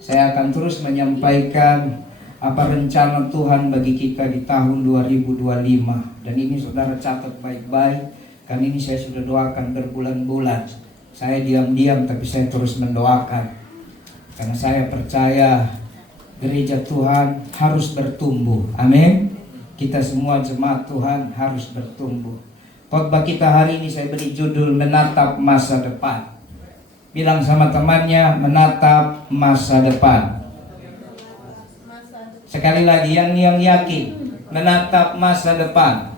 Saya akan terus menyampaikan apa rencana Tuhan bagi kita di tahun 2025. Dan ini saudara catat baik-baik, karena ini saya sudah doakan berbulan-bulan. Saya diam-diam tapi saya terus mendoakan, karena saya percaya gereja Tuhan harus bertumbuh. Amin. Kita semua jemaat Tuhan harus bertumbuh. Khotbah kita hari ini saya beri judul menatap masa depan. Bilang sama temannya, menatap masa depan. Sekali lagi, yang yakin, menatap masa depan.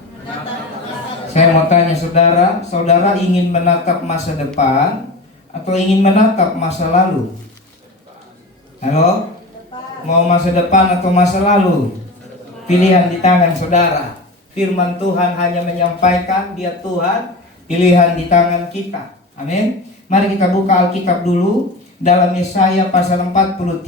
Saya mau tanya saudara, saudara ingin menatap masa depan atau ingin menatap masa lalu? Halo? Mau masa depan atau masa lalu? Pilihan di tangan saudara. Firman Tuhan hanya menyampaikan, dia Tuhan, pilihan di tangan kita. Amin. Mari kita buka Alkitab dulu dalam Yesaya pasal 43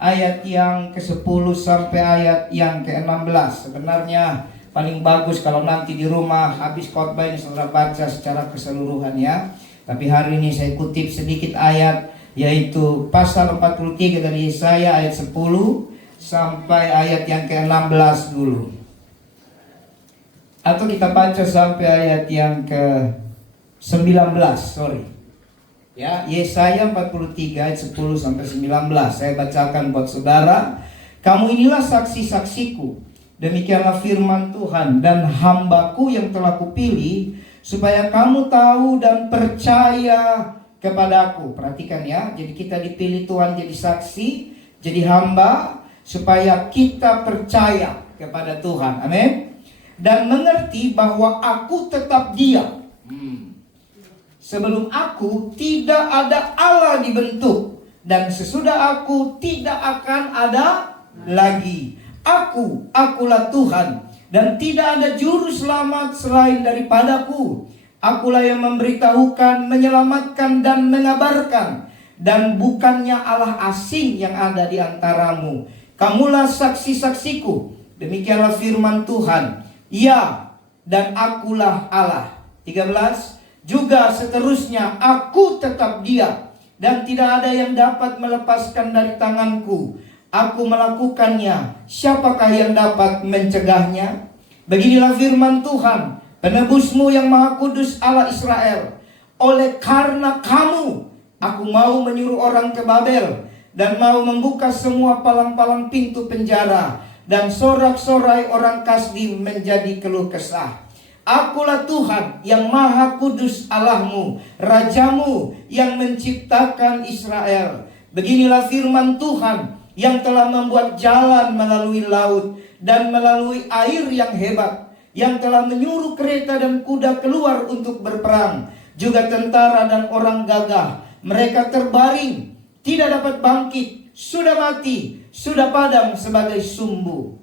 ayat yang ke-10 sampai ayat yang ke-16. Sebenarnya paling bagus kalau nanti di rumah habis khotbah ini saudara baca secara keseluruhan ya. Tapi hari ini saya kutip sedikit ayat, yaitu pasal 43 dari Yesaya ayat 10 sampai ayat yang ke-16 dulu. Atau kita baca sampai ayat yang ke-19, Ya, Yesaya 43 ayat 10 sampai 19. Saya bacakan buat saudara. Kamu inilah saksi-saksiku, demikianlah firman Tuhan, dan hambaku yang telah kupilih, supaya kamu tahu dan percaya kepadaku. Perhatikan ya, jadi kita dipilih Tuhan jadi saksi, jadi hamba, supaya kita percaya kepada Tuhan. Amin. Dan mengerti bahwa aku tetap Dia. Sebelum aku tidak ada Allah dibentuk, dan sesudah aku tidak akan ada lagi. Akulah Tuhan, dan tidak ada juru selamat selain daripadaku. Akulah yang memberitahukan, menyelamatkan, dan mengabarkan, dan bukannya Allah asing yang ada di antaramu. Kamulah saksi-saksiku, demikianlah firman Tuhan. Ya, dan akulah Allah. 13. Juga seterusnya, aku tetap Dia, dan tidak ada yang dapat melepaskan dari tanganku. Aku melakukannya, siapakah yang dapat mencegahnya? Beginilah firman Tuhan, penebusmu yang Maha Kudus, Allah Israel. Oleh karena kamu, aku mau menyuruh orang ke Babel, dan mau membuka semua palang-palang pintu penjara, dan sorak-sorai orang Kasdim menjadi keluh kesah. Akulah Tuhan yang Maha Kudus Allahmu, Rajamu yang menciptakan Israel. Beginilah firman Tuhan yang telah membuat jalan melalui laut dan melalui air yang hebat, yang telah menyuruh kereta dan kuda keluar untuk berperang, juga tentara dan orang gagah. Mereka terbaring, tidak dapat bangkit, sudah mati, sudah padam sebagai sumbu.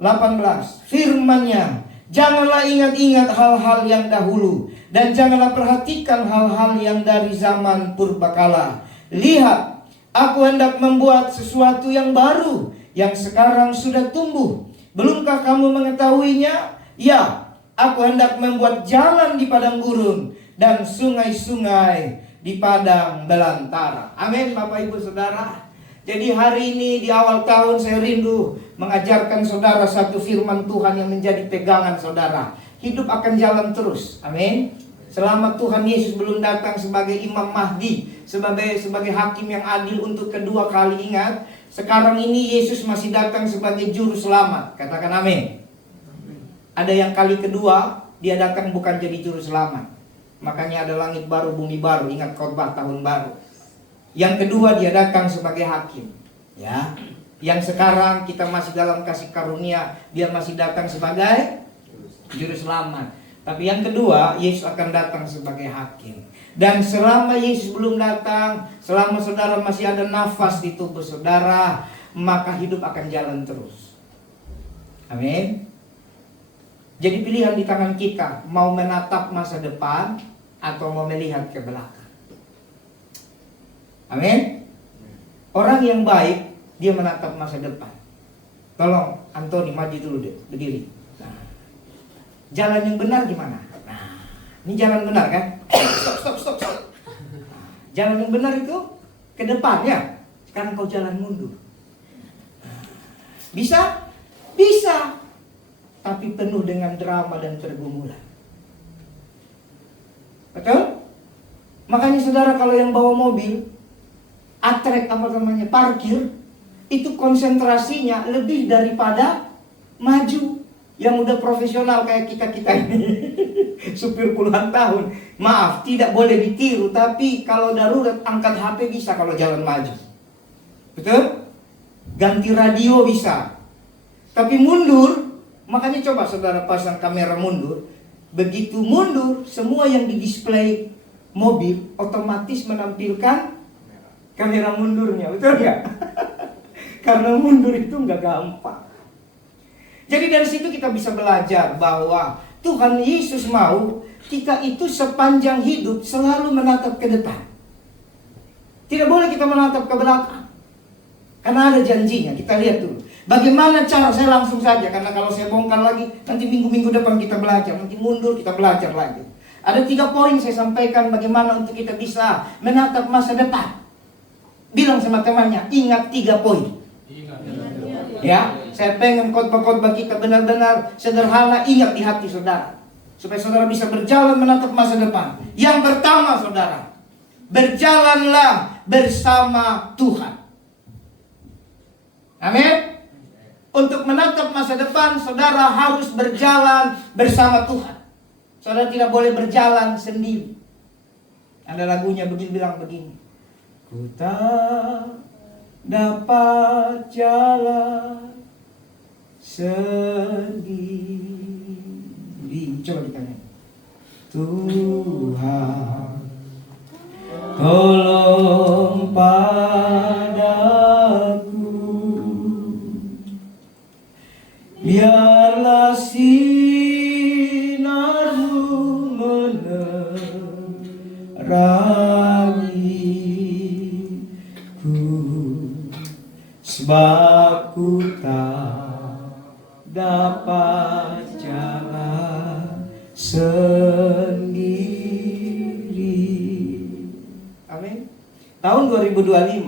18. Firman-Nya, janganlah ingat-ingat hal-hal yang dahulu, dan janganlah perhatikan hal-hal yang dari zaman purbakala. Lihat, aku hendak membuat sesuatu yang baru, yang sekarang sudah tumbuh. Belumkah kamu mengetahuinya? Ya, aku hendak membuat jalan di padang gurun, dan sungai-sungai di padang belantara. Amin, Bapak Ibu Saudara. Jadi hari ini di awal tahun saya rindu mengajarkan saudara satu firman Tuhan yang menjadi pegangan saudara. Hidup akan jalan terus. Amin. Selama Tuhan Yesus belum datang sebagai Imam Mahdi, sebagai hakim yang adil untuk kedua kali. Ingat, sekarang ini Yesus masih datang sebagai juru selamat. Katakan amin. Ada yang kali kedua dia datang bukan jadi juru selamat. Makanya ada langit baru, bumi baru. Ingat khotbah tahun baru. Yang kedua dia datang sebagai hakim, ya. Yang sekarang kita masih dalam kasih karunia, dia masih datang sebagai juru selamat. Tapi yang kedua, Yesus akan datang sebagai hakim. Dan selama Yesus belum datang, selama saudara masih ada nafas di tubuh saudara, maka hidup akan jalan terus. Amin. Jadi pilihan di tangan kita, mau menatap masa depan atau mau melihat ke belakang. Amin. Orang yang baik, dia menatap masa depan. Tolong Antoni maju dulu deh, berdiri. Nah, jalan yang benar gimana? Nah, ini jalan benar kan? Stop. Nah, jalan yang benar itu ke depan ya. Kan kau jalan mundur. Bisa? Bisa. Tapi penuh dengan drama dan pergumulan. Betul? Makanya saudara kalau yang bawa mobil, atrek parkir, itu konsentrasinya lebih daripada maju. Yang udah profesional kayak kita-kita ini, supir puluhan tahun. Maaf, tidak boleh ditiru, tapi kalau darurat angkat HP bisa kalau jalan maju. Betul? Ganti radio bisa. Tapi mundur, makanya coba saudara pasang kamera mundur. Begitu mundur, semua yang di display mobil otomatis menampilkan kamera mundurnya. Betul nggak? Karena mundur itu nggak gampang. Jadi dari situ kita bisa belajar bahwa Tuhan Yesus mau kita itu sepanjang hidup selalu menatap ke depan. Tidak boleh kita menatap ke belakang. Karena ada janjinya. Kita lihat dulu. Bagaimana cara, saya langsung saja. Karena kalau saya bongkar lagi, nanti minggu-minggu depan kita belajar. Nanti mundur, kita belajar lagi. Ada 3 poin saya sampaikan bagaimana untuk kita bisa menatap masa depan. Bilang sama temannya, ingat 3 poin. Ya, saya pengen khotbah-khotbah kita benar-benar sederhana, ingat di hati saudara. Supaya saudara bisa berjalan menatap masa depan. Yang pertama saudara, berjalanlah bersama Tuhan. Amin. Untuk menatap masa depan, saudara harus berjalan bersama Tuhan. Saudara tidak boleh berjalan sendiri. Ada lagunya bilang begini. Ku tak dapat jalan sendiri. Coba ditanya. Tuhan, tolong padaku, biarlah sinar-Mu menerangiku, sebab ku tak dapat jalan sendiri. Amin. Tahun 2025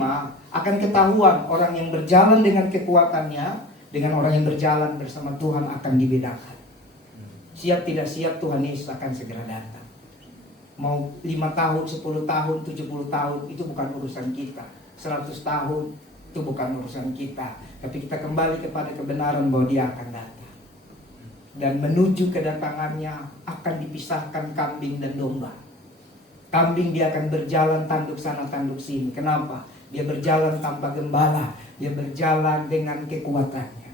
akan ketahuan orang yang berjalan dengan kekuatannya dengan orang yang berjalan bersama Tuhan akan dibedakan. Siap tidak siap, Tuhan Yesus akan segera datang. Mau 5 tahun, 10 tahun, 70 tahun, itu bukan urusan kita. 100 tahun, itu bukan urusan kita. Tapi kita kembali kepada kebenaran bahwa Dia akan datang. Dan menuju kedatangannya akan dipisahkan kambing dan domba. Kambing dia akan berjalan tanduk sana tanduk sini. Kenapa? Dia berjalan tanpa gembala. Dia berjalan dengan kekuatannya.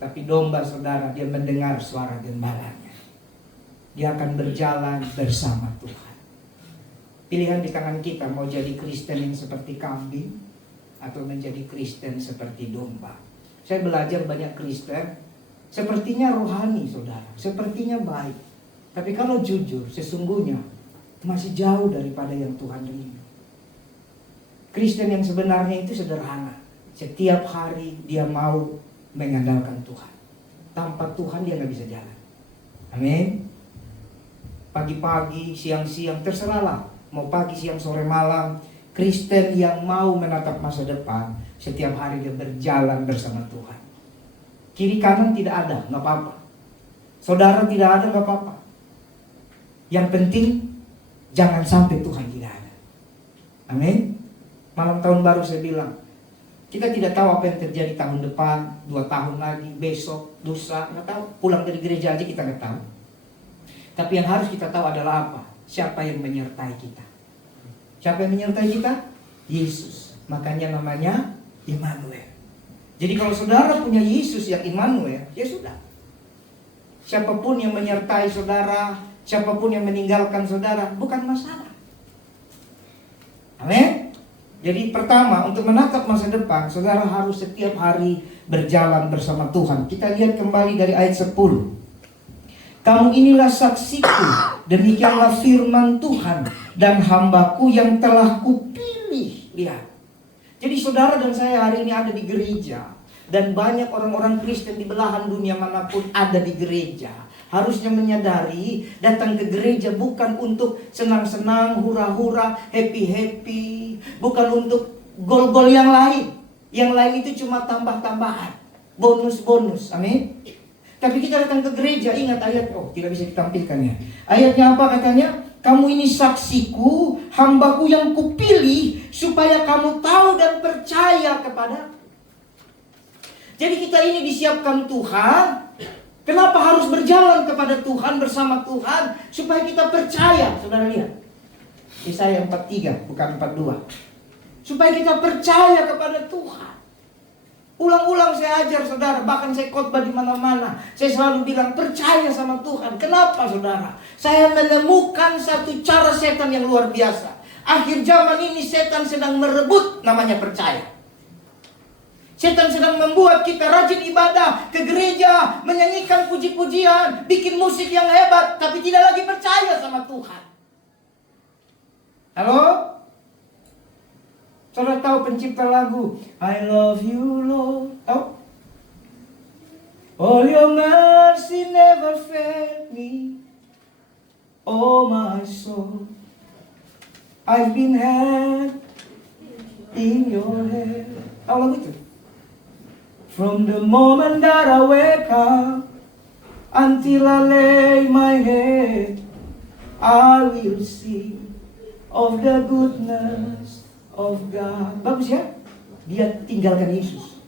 Tapi domba saudara, dia mendengar suara gembalanya. Dia akan berjalan bersama Tuhan. Pilihan di tangan kita, mau jadi Kristen yang seperti kambing atau menjadi Kristen seperti domba. Saya belajar banyak Kristen, sepertinya rohani saudara, sepertinya baik. Tapi kalau jujur, sesungguhnya masih jauh daripada yang Tuhan rindu. Kristen yang sebenarnya itu sederhana. Setiap hari dia mau mengandalkan Tuhan. Tanpa Tuhan dia nggak bisa jalan. Amin. Pagi-pagi, siang-siang, terserahlah. Mau pagi, siang, sore, malam. Kristen yang mau menatap masa depan, setiap hari dia berjalan bersama Tuhan. Kiri kanan tidak ada, nggak apa-apa. Saudara tidak ada, nggak apa-apa. Yang penting jangan sampai Tuhan tidak ada. Amin. Malam tahun baru saya bilang, kita tidak tahu apa yang terjadi tahun depan, 2 tahun lagi, besok, lusa, nggak tahu. Pulang dari gereja aja kita nggak tahu. Tapi yang harus kita tahu adalah apa? Siapa yang menyertai kita? Siapa yang menyertai kita? Yesus. Makanya namanya Immanuel. Jadi kalau saudara punya Yesus yang Immanuel, ya sudah. Siapapun yang menyertai saudara, siapapun yang meninggalkan saudara, bukan masalah. Amin. Jadi pertama, untuk menatap masa depan, saudara harus setiap hari berjalan bersama Tuhan. Kita lihat kembali dari ayat 10. Kamu inilah saksiku, demikianlah firman Tuhan, dan hambaku yang telah kupilih. Lihat. Jadi saudara dan saya hari ini ada di gereja. Dan banyak orang-orang Kristen di belahan dunia manapun ada di gereja. Harusnya menyadari datang ke gereja bukan untuk senang-senang, hura-hura, happy-happy. Bukan untuk gol-gol yang lain. Yang lain itu cuma tambah-tambahan, bonus-bonus. Amin. Tapi kita datang ke gereja, ingat ayat, tidak bisa ditampilkan ya. Ayatnya apa katanya? Kamu ini saksiku, hambaku yang kupilih, supaya kamu tahu dan percaya kepada. Jadi kita ini disiapkan Tuhan. Kenapa harus berjalan kepada Tuhan, bersama Tuhan? Supaya kita percaya, saudara lihat. Yesaya 43, bukan 42. Supaya kita percaya kepada Tuhan. Ulang-ulang saya ajar saudara, bahkan saya khotbah di mana-mana. Saya selalu bilang percaya sama Tuhan. Kenapa saudara? Saya menemukan satu cara setan yang luar biasa. Akhir zaman ini setan sedang merebut namanya percaya. Setan sedang membuat kita rajin ibadah, ke gereja, menyanyikan puji-pujian, bikin musik yang hebat, tapi tidak lagi percaya sama Tuhan. Halo? Saudara tahu pencipta lagu I love you Lord? Tahu? All your mercy never failed me, oh my soul, I've been held in your hand. Tahu lagu itu? From the moment that I wake up until I lay my head, I will sing of the goodness of God. Bagus ya? Dia tinggalkan Yesus.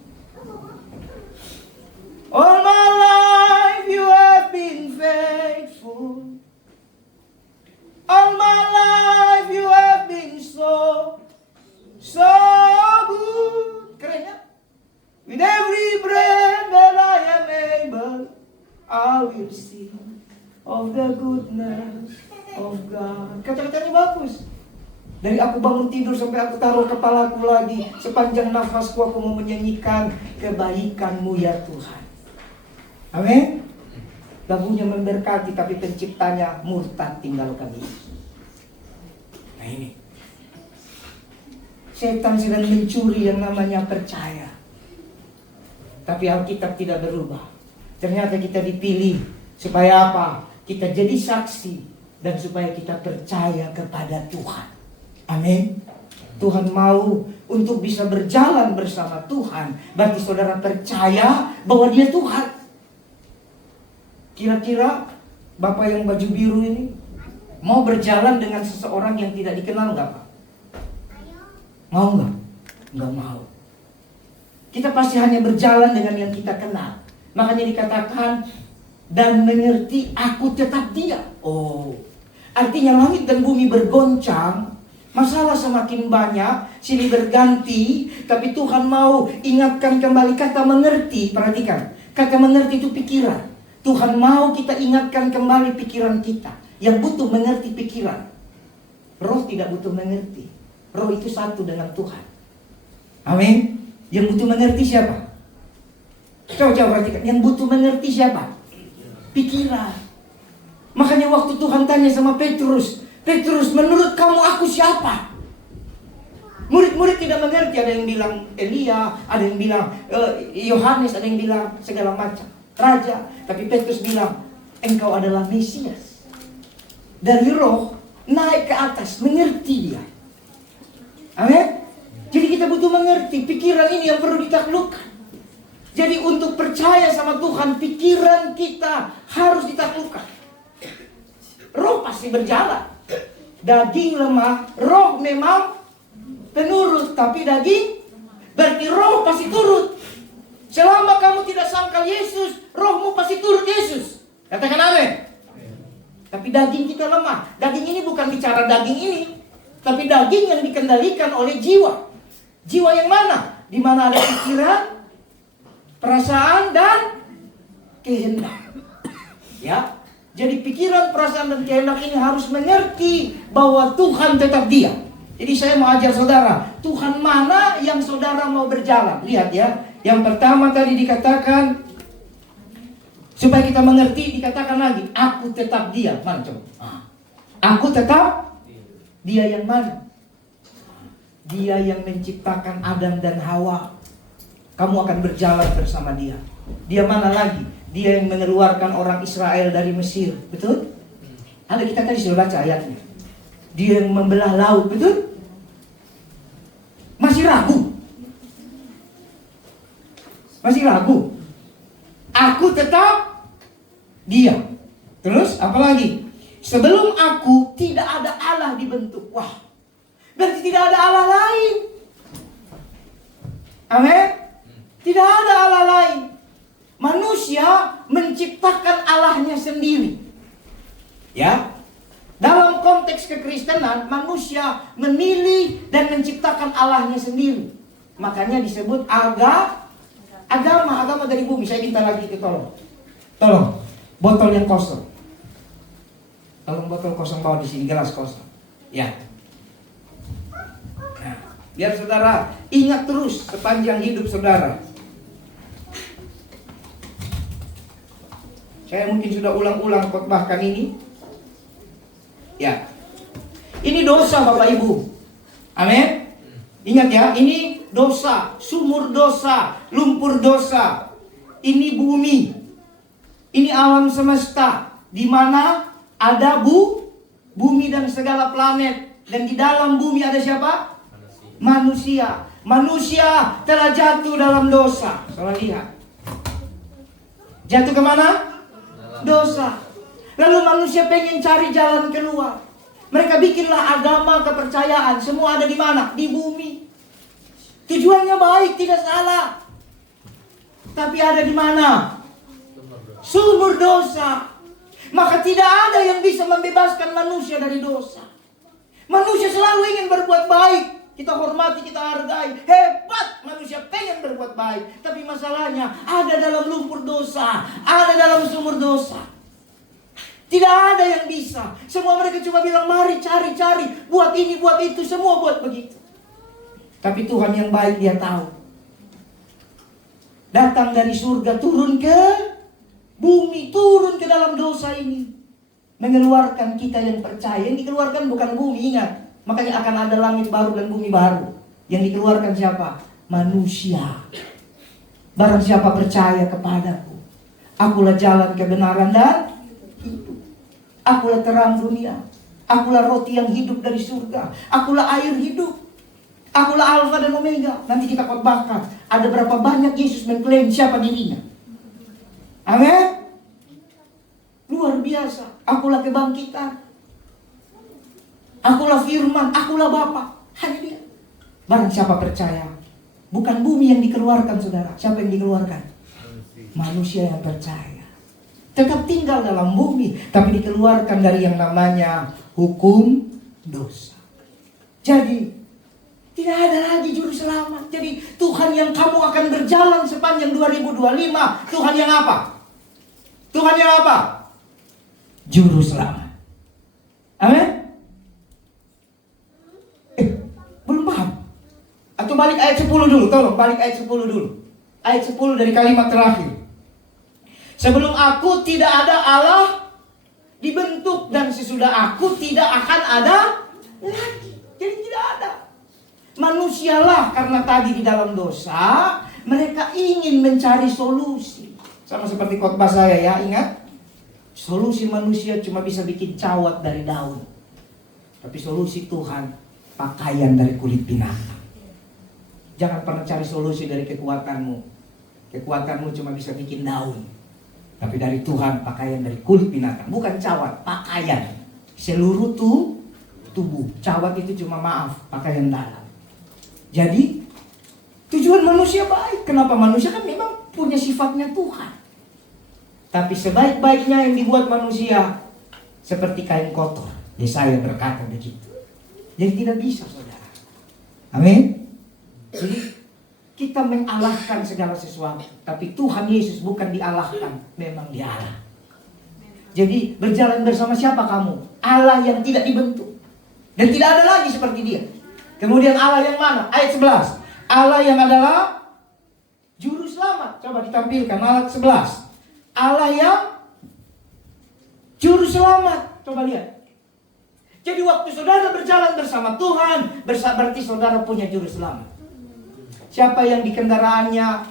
All my life you have been faithful. All my life you have been so good. Keren ya? With every breath that I am able, I will sing of the goodness of God. Kata-katanya bagus. Dari aku bangun tidur sampai aku taruh kepalaku lagi, sepanjang nafasku aku mau menyanyikan kebaikan-Mu ya Tuhan. Amin. Lagunya memberkati, tapi penciptanya murtad, tinggalkan Yesus. Nah ini, setan sedang mencuri yang namanya percaya. Tapi Alkitab tidak berubah. Ternyata kita dipilih supaya apa? Kita jadi saksi dan supaya kita percaya kepada Tuhan. Amin. Tuhan mau untuk bisa berjalan bersama Tuhan. Berarti saudara percaya bahwa Dia Tuhan. Kira-kira Bapak yang baju biru ini mau berjalan dengan seseorang yang tidak dikenal nggak Pak? Mau nggak? Nggak mau. Kita pasti hanya berjalan dengan yang kita kenal. Makanya dikatakan dan mengerti aku tetap Dia. Oh, artinya langit dan bumi bergoncang, masalah semakin banyak, silih berganti, tapi Tuhan mau ingatkan kembali kata mengerti. Perhatikan, kata mengerti itu pikiran. Tuhan mau kita ingatkan kembali pikiran kita. Yang butuh mengerti pikiran. Roh tidak butuh mengerti. Roh itu satu dengan Tuhan. Amin. Yang butuh mengerti siapa? Coba perhatikan. Yang butuh mengerti siapa? Pikiran. Makanya waktu Tuhan tanya sama Petrus, Petrus, menurut kamu aku siapa? Murid-murid tidak mengerti. Ada yang bilang Elia, ada yang bilang Yohanes, ada yang bilang segala macam raja. Tapi Petrus bilang, engkau adalah Mesias. Dari roh naik ke atas, mengerti dia. Amin. Jadi kita butuh mengerti. Pikiran ini yang perlu ditaklukkan. Jadi untuk percaya sama Tuhan, pikiran kita harus ditaklukkan. Roh pasti berjalan. Daging lemah, roh memang penurut. Tapi daging, berarti roh pasti turut. Selama kamu tidak sangkal Yesus, rohmu pasti turut Yesus. Katakan amin. Tapi daging kita lemah. Daging ini bukan bicara daging ini, tapi daging yang dikendalikan oleh jiwa. Jiwa yang mana? Di mana ada pikiran, perasaan, dan kehendak. Ya. Jadi pikiran, perasaan, dan kehendak ini harus mengerti bahwa Tuhan tetap Dia. Jadi saya mau ajar saudara, Tuhan mana yang saudara mau berjalan. Lihat ya. Yang pertama tadi dikatakan, supaya kita mengerti, dikatakan lagi, aku tetap Dia. Mana coba? Aku tetap Dia yang mana? Dia yang menciptakan Adam dan Hawa. Kamu akan berjalan bersama Dia. Dia mana lagi? Dia yang mengeluarkan orang Israel dari Mesir. Betul? Ada kita tadi sudah baca ayatnya. Dia yang membelah laut. Betul? Masih Masih ragu? Masih ragu? Aku tetap dia. Terus apa lagi? Sebelum aku tidak ada Allah dibentuk. Wah, berarti tidak ada Allah lain. Amin. Tidak ada Allah lain. Manusia menciptakan Allahnya sendiri. Ya. Dalam konteks kekristenan, manusia memilih dan menciptakan Allahnya sendiri. Makanya disebut agama dari bumi. Saya minta lagi itu tolong. Botol yang kosong. Tolong botol kosong bawa di sini, gelas kosong. Ya. Nah, biar saudara ingat terus sepanjang hidup saudara. Saya mungkin sudah ulang-ulang khotbahkan ini. Ya. Ini dosa Bapak Ibu. Amin. Ingat ya, ini dosa, sumur dosa, lumpur dosa. Ini bumi. Ini alam semesta di mana ada bumi dan segala planet, dan di dalam bumi ada siapa? Manusia. Manusia telah jatuh dalam dosa. Salah lihat. Jatuh kemana? Dosa. Lalu manusia pengen cari jalan keluar. Mereka bikinlah agama kepercayaan. Semua ada di mana? Di bumi. Tujuannya baik, tidak salah. Tapi ada di mana? Sumur dosa. Maka tidak ada yang bisa membebaskan manusia dari dosa. Manusia selalu ingin berbuat baik. Kita hormati, kita hargai. Hebat manusia pengen berbuat baik. Tapi masalahnya ada dalam lumpur dosa. Ada dalam sumur dosa. Tidak ada yang bisa. Semua mereka cuma bilang mari cari. Buat ini, buat itu. Semua buat begitu. Tapi Tuhan yang baik dia tahu. Datang dari surga turun ke bumi. Turun ke dalam dosa ini. Mengeluarkan kita yang percaya. Yang dikeluarkan bukan bumi, ingat. Makanya akan ada langit baru dan bumi baru. Yang dikeluarkan siapa? Manusia. Barang siapa percaya kepadaku, akulah jalan kebenaran dan hidup. Akulah terang dunia. Akulah roti yang hidup dari surga. Akulah air hidup. Akulah Alfa dan Omega. Nanti kita khotbahkan. Ada berapa banyak Yesus mengklaim siapa dirinya. Amin. Luar biasa. Akulah kebangkitan. Akulah firman. Akulah Bapa. Hanya dia. Barang siapa percaya. Bukan bumi yang dikeluarkan saudara. Siapa yang dikeluarkan? Manusia yang percaya. Tetap tinggal dalam bumi, tapi dikeluarkan dari yang namanya hukum dosa. Jadi tidak ada lagi juru selamat. Jadi Tuhan yang kamu akan berjalan sepanjang 2025, Tuhan yang apa? Tuhan yang apa? Juru selamat. Amin. Belum paham? Atau balik ayat 10 dulu, tolong balik ayat 10 dulu. Ayat 10 dari kalimat terakhir. Sebelum aku tidak ada Allah dibentuk, dan sesudah aku tidak akan ada lagi. Jadi tidak ada. Manusialah karena tadi di dalam dosa, mereka ingin mencari solusi. Sama seperti khotbah saya ya, ingat? Solusi manusia cuma bisa bikin cawat dari daun. Tapi solusi Tuhan, pakaian dari kulit binatang. Jangan pernah cari solusi dari kekuatanmu. Kekuatanmu cuma bisa bikin daun. Tapi dari Tuhan pakaian dari kulit binatang. Bukan cawat, pakaian. Seluruh tubuh. Cawat itu cuma pakaian dalam. Jadi tujuan manusia baik. Kenapa? Manusia kan memang punya sifatnya Tuhan. Tapi sebaik-baiknya yang dibuat manusia seperti kain kotor. Yesaya berkata begitu. Jadi tidak bisa saudara. Amin. Jadi kita mengalahkan segala sesuatu. Tapi Tuhan Yesus bukan dialahkan. Memang dialah. Jadi berjalan bersama siapa kamu? Allah yang tidak dibentuk. Dan tidak ada lagi seperti dia. Kemudian Allah yang mana? Ayat 11. Allah yang adalah juru selamat. Coba ditampilkan ayat 11. Allah yang juru selamat. Coba lihat. Jadi waktu saudara berjalan bersama Tuhan, berarti saudara punya juru selamat. Siapa yang di kendaraannya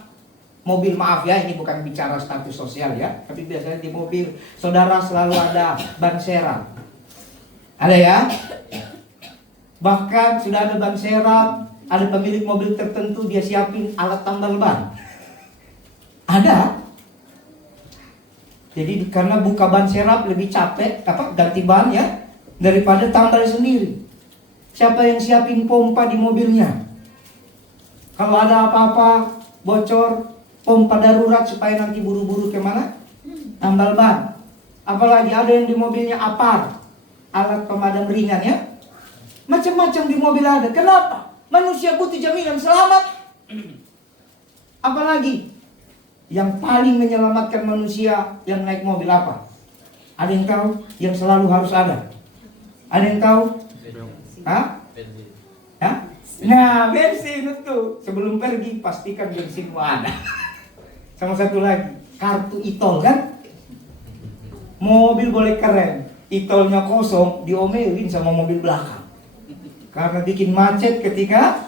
mobil, maaf ya, ini bukan bicara status sosial ya, tapi biasanya di mobil saudara selalu ada ban serap. Ada ya? Bahkan sudah ada ban serap, Ada pemilik mobil tertentu dia siapin alat tambal ban. Ada. Jadi karena buka ban serap lebih capek, ganti ban ya, daripada tambal sendiri. Siapa yang siapin pompa di mobilnya? Kalau ada apa-apa bocor, pompa darurat supaya nanti buru-buru kemana? Tambal ban. Apalagi ada yang di mobilnya APAR, alat pemadam ringan ya. Macam-macam di mobil ada. Kenapa? Manusia butuh jaminan selamat. Apalagi yang paling menyelamatkan manusia yang naik mobil apa? Ada yang tahu? Yang selalu harus ada. Ada yang tahu? Hah? Hah? Nah, bensin itu. Sebelum pergi pastikan bensinmu ada. Sama satu lagi, kartu e-tol kan? Mobil boleh keren, e-tolnya kosong, diomelin sama mobil belakang. Karena bikin macet ketika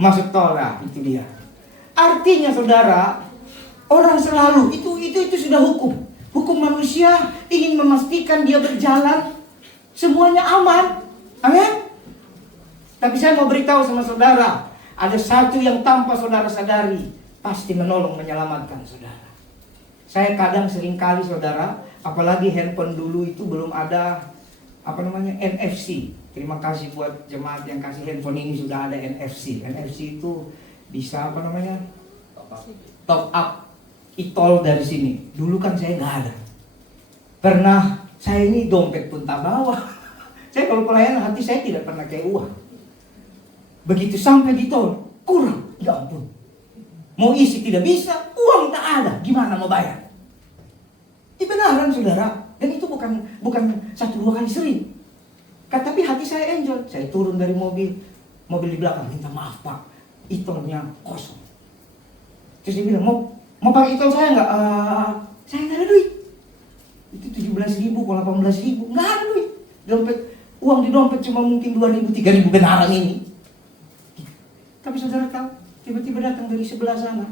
masuk tol. Nah, itu dia. Artinya saudara, orang selalu itu sudah hukum. Hukum manusia ingin memastikan dia berjalan semuanya aman. Amin. Tapi saya mau beritahu sama saudara, ada satu yang tanpa saudara sadari pasti menolong menyelamatkan saudara. Saya kadang seringkali saudara, apalagi handphone dulu itu belum ada NFC. Terima kasih buat jemaat yang kasih handphone ini sudah ada NFC. NFC itu bisa top up e-tol dari sini. Dulu kan saya nggak ada. Pernah saya ini dompet pun tak bawa. Saya kalau pelayanan hati saya tidak pernah kayak uang. Begitu sampai di tol kurang, ya ampun. Mau isi tidak bisa, uang tak ada. Gimana mau bayar? Ini benaran saudara. Dan itu bukan 1-2 kali sering. Tapi hati saya enjoy. Saya turun dari mobil di belakang, minta maaf Pak, e-tolnya kosong. Terus dia bilang, mau pakai e-tol saya nggak? Saya nggak ada duit. Itu 17.000 kalau 18.000, nggak ada duit. Uang di dompet cuma mungkin 2.000, 3.000 benaran ini. Tapi saudara tahu, tiba-tiba datang dari sebelah sana.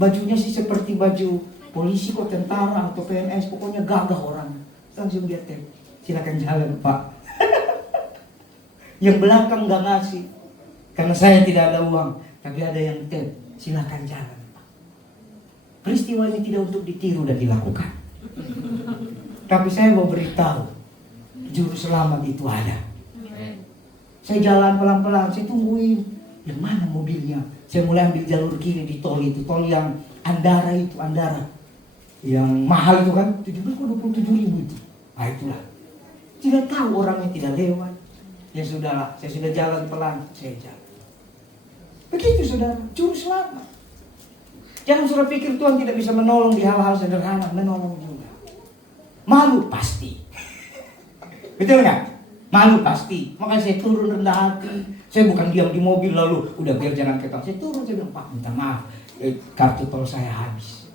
Bajunya sih seperti baju polisi kok, tentara atau PNS, pokoknya gagah orang. Langsung dia tap, silakan jalan Pak. Yang belakang gak ngasih, karena saya tidak ada uang. Tapi ada yang tap, silakan jalan Pak. Peristiwa ini tidak untuk ditiru dan dilakukan. Tapi saya mau beritahu, juru selamat itu ada. Saya jalan pelan-pelan, saya tungguin. Yang mana mobilnya? Saya mulai ambil jalur kiri di tol itu, tol yang Andara itu, yang mahal itu kan, 27.000 itu. Nah itulah. Tidak tahu orangnya tidak lewat. Ya sudahlah, saya sudah jalan pelan, saya jalan. Begitu saudara, juru selamat. Jangan sudah pikir Tuhan tidak bisa menolong di hal-hal sederhana, menolong juga. Malu pasti. Betul nggak? Malu pasti. Makanya saya turun rendah hati. Saya bukan diam di mobil lalu udah biar jangan ketahuan. Saya turun, saya bilang Pak minta maaf, kartu tol saya habis.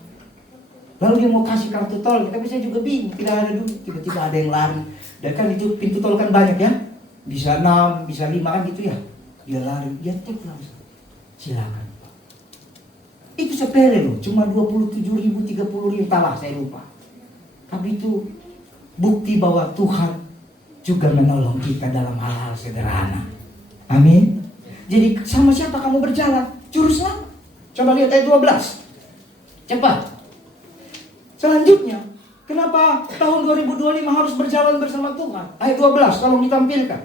Lalu dia mau kasih kartu tol, tapi saya juga bingung, tidak ada duit. Tiba-tiba ada yang lari. Dan kan itu pintu tol kan banyak ya, bisa 6, bisa 5 kan gitu ya. Dia lari, dia tip langsung. Silakan Pak. Itu sepele loh, cuma 27.000, 30.000, entahlah saya lupa. Tapi itu bukti bahwa Tuhan juga menolong kita dalam hal-hal sederhana. Amin. Jadi sama siapa kamu berjalan? Juru selamat. Coba lihat ayat 12. Cepat. Selanjutnya, kenapa tahun 2025 harus berjalan bersama Tuhan? Ayat 12, tolong ditampilkan.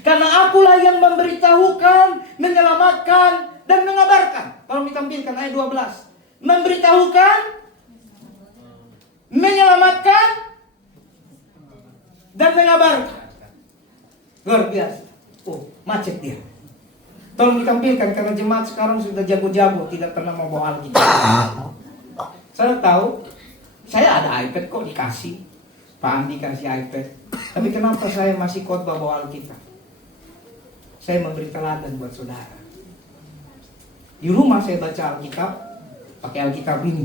Karena akulah yang memberitahukan, menyelamatkan, dan mengabarkan. Tolong ditampilkan ayat 12. Memberitahukan, menyelamatkan, dan mengabarkan. Luar biasa. Oh, macet dia. Tolong ditampilkan karena jemaat sekarang sudah jago-jago, tidak pernah mau bawa Alkitab. Saya tahu, saya ada iPad kok dikasih. Pak Andi kasih iPad. Tapi kenapa saya masih khotbah bawa Alkitab? Saya memberi teladan buat saudara. Di rumah saya baca Alkitab, pakai Alkitab ini.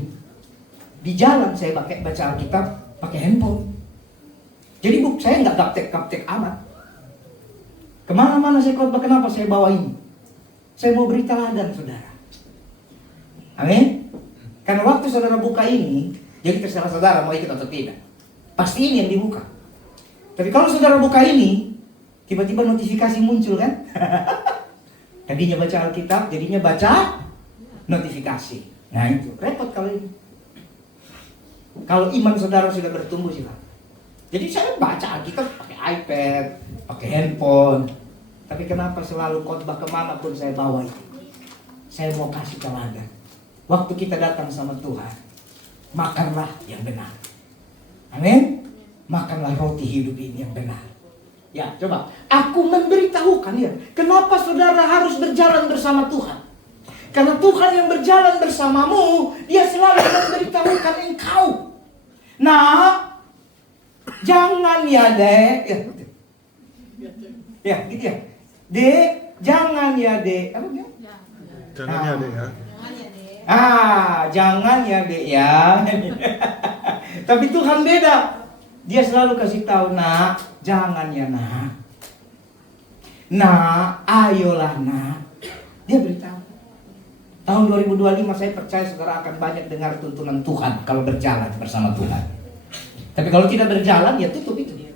Di jalan saya baca Alkitab, pakai handphone. Jadi saya nggak gaptek-gaptek amat. Kemana-mana saya khotbah, kenapa saya bawa ini? Saya mau beri teladan saudara. Amin. Karena waktu saudara buka ini, jadi terserah saudara mau ikut atau tidak. Pasti ini yang dibuka. Tapi kalau saudara buka ini, Tiba-tiba notifikasi muncul kan? Tadinya baca Alkitab, jadinya baca notifikasi. Nah itu, repot kalau ini. Kalau iman saudara sudah bertumbuh sih Pak. Jadi saya baca Alkitab pakai iPad, pakai handphone. Tapi kenapa selalu khotbah kemanapun saya bawa itu? Saya mau kasih teladan. Waktu kita datang sama Tuhan, makanlah yang benar. Amin. Makanlah roti hidup ini yang benar. Ya, coba. Aku memberitahukan ya, kenapa saudara harus berjalan bersama Tuhan? Karena Tuhan yang berjalan bersamamu, Dia selalu memberitahukan engkau. Nah, jangan ya dek. Ya, gitu ya. Dek, jangan ya dek. Apa dia? Jangan ya dek ya. Jangan ya dek ya. Tapi Tuhan beda. Dia selalu kasih tahu, nak, jangan ya nak. Nak, ayolah nak. Dia beritahu. Tahun 2025 saya percaya saudara akan banyak dengar tuntunan Tuhan kalau berjalan bersama Tuhan. Tapi kalau tidak berjalan, ya tutup itu dia.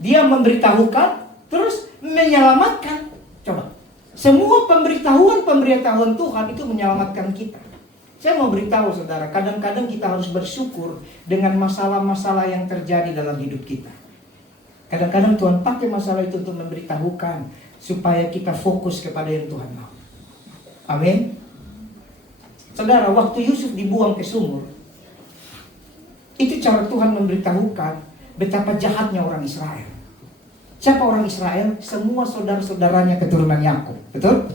Dia memberitahukan, terus menyelamatkan. Coba. Semua pemberitahuan Tuhan itu menyelamatkan kita. Saya mau beritahu saudara, kadang-kadang kita harus bersyukur dengan masalah-masalah yang terjadi dalam hidup kita. Kadang-kadang Tuhan pakai masalah itu untuk memberitahukan supaya kita fokus kepada yang Tuhan mau. Amin. Saudara, waktu Yusuf dibuang ke sumur, itu cara Tuhan memberitahukan betapa jahatnya orang Israel. Siapa orang Israel? Semua saudara-saudaranya keturunan Yakub. Betul?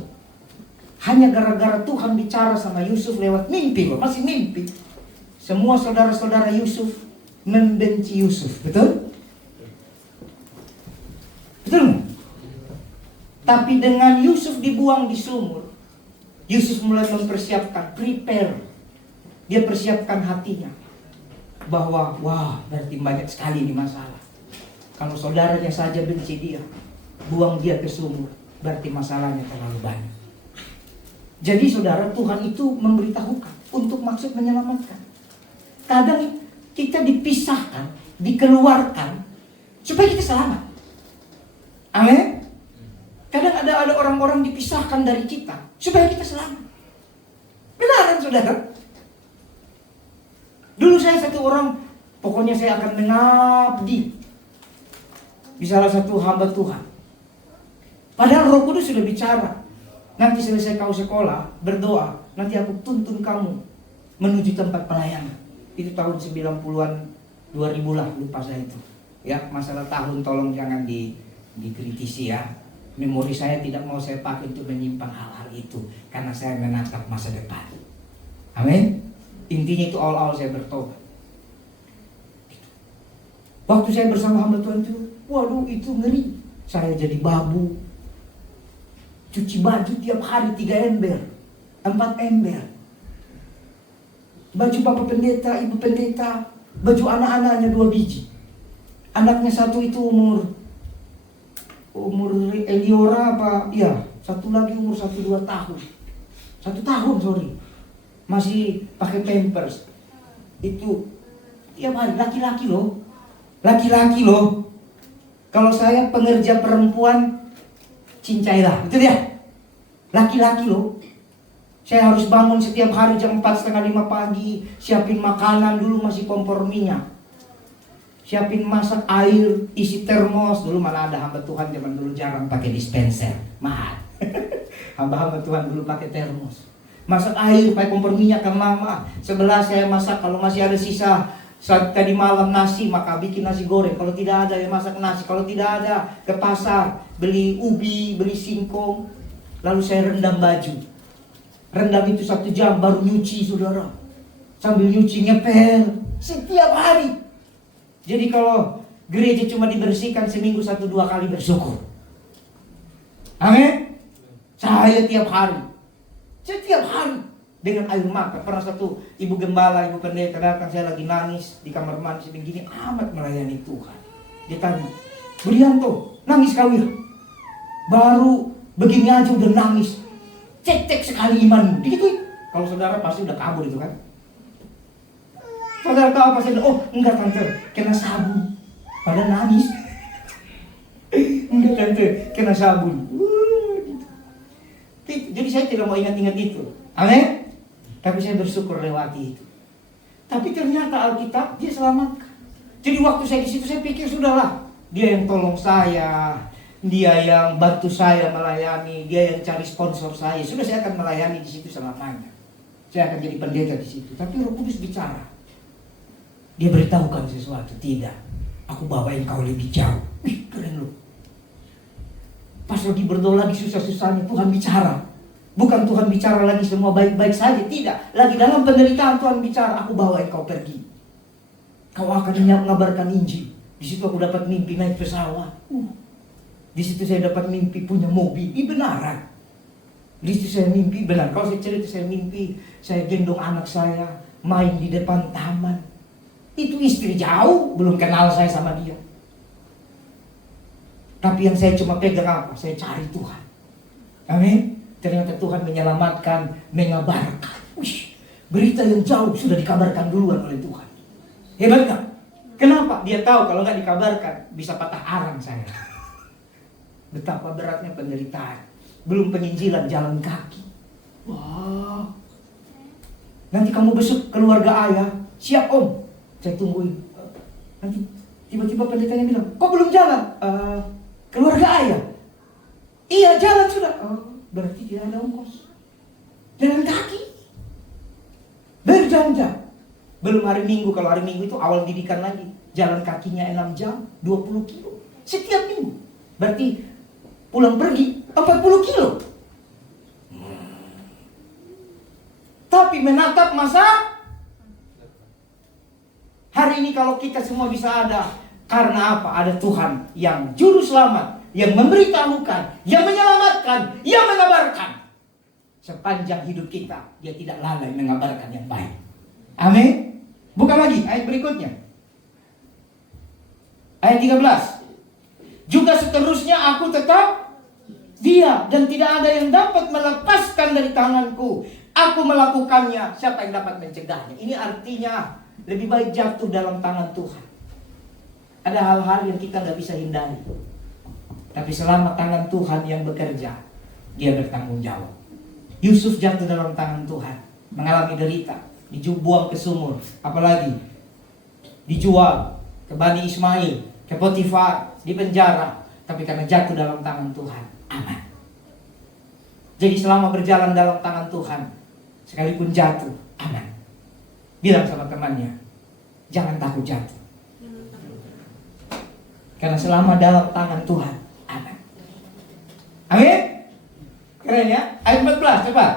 Hanya gara-gara Tuhan bicara sama Yusuf lewat mimpi loh, masih mimpi. Semua saudara-saudara Yusuf membenci Yusuf. Betul? Betul? Tapi dengan Yusuf dibuang di sumur, Yusuf mulai mempersiapkan, prepare. Dia persiapkan hatinya. Bahwa, wah, berarti banyak sekali ini masalah. Kalau saudaranya saja benci dia, buang dia ke sumur, berarti masalahnya terlalu banyak. Jadi saudara, Tuhan itu memberitahukan untuk maksud menyelamatkan. Kadang kita dipisahkan, dikeluarkan, supaya kita selamat. Amin. Kadang ada orang-orang dipisahkan dari kita, supaya kita selamat. Benar kan saudara? Dulu saya satu orang, pokoknya saya akan mengabdi di salah satu hamba Tuhan. Padahal Roh Kudus sudah bicara, nanti selesai kau sekolah, berdoa, nanti aku tuntun kamu menuju tempat pelayanan. Itu tahun 90-an, 2000 lah, lupa saya itu. Ya, masalah tahun tolong jangan dikritisi ya. Memori saya tidak mau saya pakai untuk menyimpang hal-hal itu, karena saya menatap masa depan. Amin. Intinya itu awal-awal saya bertobat. Waktu saya bersama hamba Tuhan itu, waduh itu ngeri. Saya jadi babu. Cuci baju tiap hari 3 ember, 4 ember. Baju bapak pendeta, ibu pendeta, baju anak-anaknya 2 biji. Anaknya satu itu umur Eliora apa? Iya, satu lagi umur 1-2 tahun. 1 tahun sorry. Masih pakai pampers. Itu tiap hari laki-laki loh. Laki-laki loh. Kalau saya pengerja perempuan, cincailah, itu dia. Laki-laki loh. Saya harus bangun setiap hari jam 4:30 pagi, siapin makanan, dulu masih kompor minyak. Siapin masak air, isi termos. Dulu mana ada hamba Tuhan zaman dulu jarang pakai dispenser, mahal. Hamba-hamba Tuhan dulu pakai termos. Masak air, pakai kompor minyak kan lama. Sebelah saya masak, kalau masih ada sisa saat tadi malam nasi, maka bikin nasi goreng. Kalau tidak ada ya masak nasi. Kalau tidak ada ke pasar, beli ubi, beli singkong. Lalu saya rendam baju. Rendam itu 1 jam baru nyuci saudara. Sambil nyuci ngepel setiap hari. Jadi kalau gereja cuma dibersihkan seminggu 1-2 kali bersyukur. Amin. Saya tiap hari. Setiap hari. Dengan air mata. Pernah satu ibu gembala, ibu pendeta datang, saya lagi nangis di kamar mandi begini, amat melayani Tuhan. Dia tanya, Budianto, nangis kau ya? Baru begini aja udah nangis. Cek sekali iman. Gitu. Kalau saudara pasti udah kabur itu kan. Saudara tahu apa saya? Oh enggak tante, kena sabun. Padahal nangis. Enggak kena sabun. Gitu. Jadi saya tidak mau ingat-ingat itu. Amin. Tapi saya bersyukur lewati itu. Tapi ternyata Alkitab dia selamatkan. Jadi waktu saya di situ saya pikir sudahlah, dia yang tolong saya, dia yang bantu saya melayani, dia yang cari sponsor saya. Sudah saya akan melayani di situ selamanya. Saya akan jadi pendeta di situ. Tapi Roh Kudus bicara. Dia beritahukan sesuatu. Tidak. Aku bawa engkau lebih jauh. Wih, keren loh. Pas lagi berdoa lagi susah-susahnya Tuhan bicara. Bukan Tuhan bicara lagi semua baik-baik saja. Tidak. Lagi dalam penderitaan Tuhan bicara. Aku bawa engkau pergi. Kau akan mengabarkan Injil. Di situ aku dapat mimpi naik pesawat. Di situ saya dapat mimpi punya mobil. Ini benaran. Di situ saya mimpi benar. Kalau saya cerita saya mimpi saya gendong anak saya main di depan taman. Itu istri jauh belum kenal saya sama dia. Tapi yang saya cuma pegang apa? Saya cari Tuhan. Amin. Ternyata Tuhan menyelamatkan, mengabarkan. Wih, berita yang jauh sudah dikabarkan duluan oleh Tuhan. Hebat gak? Kenapa? Dia tahu kalau nggak dikabarkan bisa patah arang saya. Betapa beratnya penderitaan. Belum penginjilan jalan kaki. Wah. Nanti kamu besok keluarga ayah. Siap om. Saya tungguin. Nanti tiba-tiba pendetanya bilang, kok belum jalan? Keluarga ayah. Iya jalan sudah. Berarti tidak ada ongkos. Jalan kaki. Berjam-jam. Belum hari Minggu. Kalau hari Minggu itu awal didikan lagi. Jalan kakinya 6 jam, 20 kilo. Setiap minggu. Berarti pulang pergi 40 kilo. Tapi menatap masa hari ini kalau kita semua bisa ada. Karena apa? Ada Tuhan yang juru selamat. Yang memberitahukan. Yang menyelamatkan. Yang mengabarkan. Sepanjang hidup kita. Dia tidak lalai mengabarkan yang baik. Amin. Buka lagi ayat berikutnya. Ayat 13. Juga seterusnya aku tetap dia dan tidak ada yang dapat melepaskan dari tanganku. Aku melakukannya. Siapa yang dapat mencegahnya? Ini artinya lebih baik jatuh dalam tangan Tuhan. Ada hal-hal yang kita nggak bisa hindari. Tapi selama tangan Tuhan yang bekerja, dia bertanggung jawab. Yusuf jatuh dalam tangan Tuhan, mengalami derita, dibuang ke sumur, apalagi dijual ke Bani Ismail, ke Potifar, di penjara. Tapi karena jatuh dalam tangan Tuhan, aman. Jadi selama berjalan dalam tangan Tuhan, sekalipun jatuh, aman. Bilang sama temannya, jangan takut jatuh. Karena selama dalam tangan Tuhan, aman. Amin? Keren ya? Ayat 14, coba.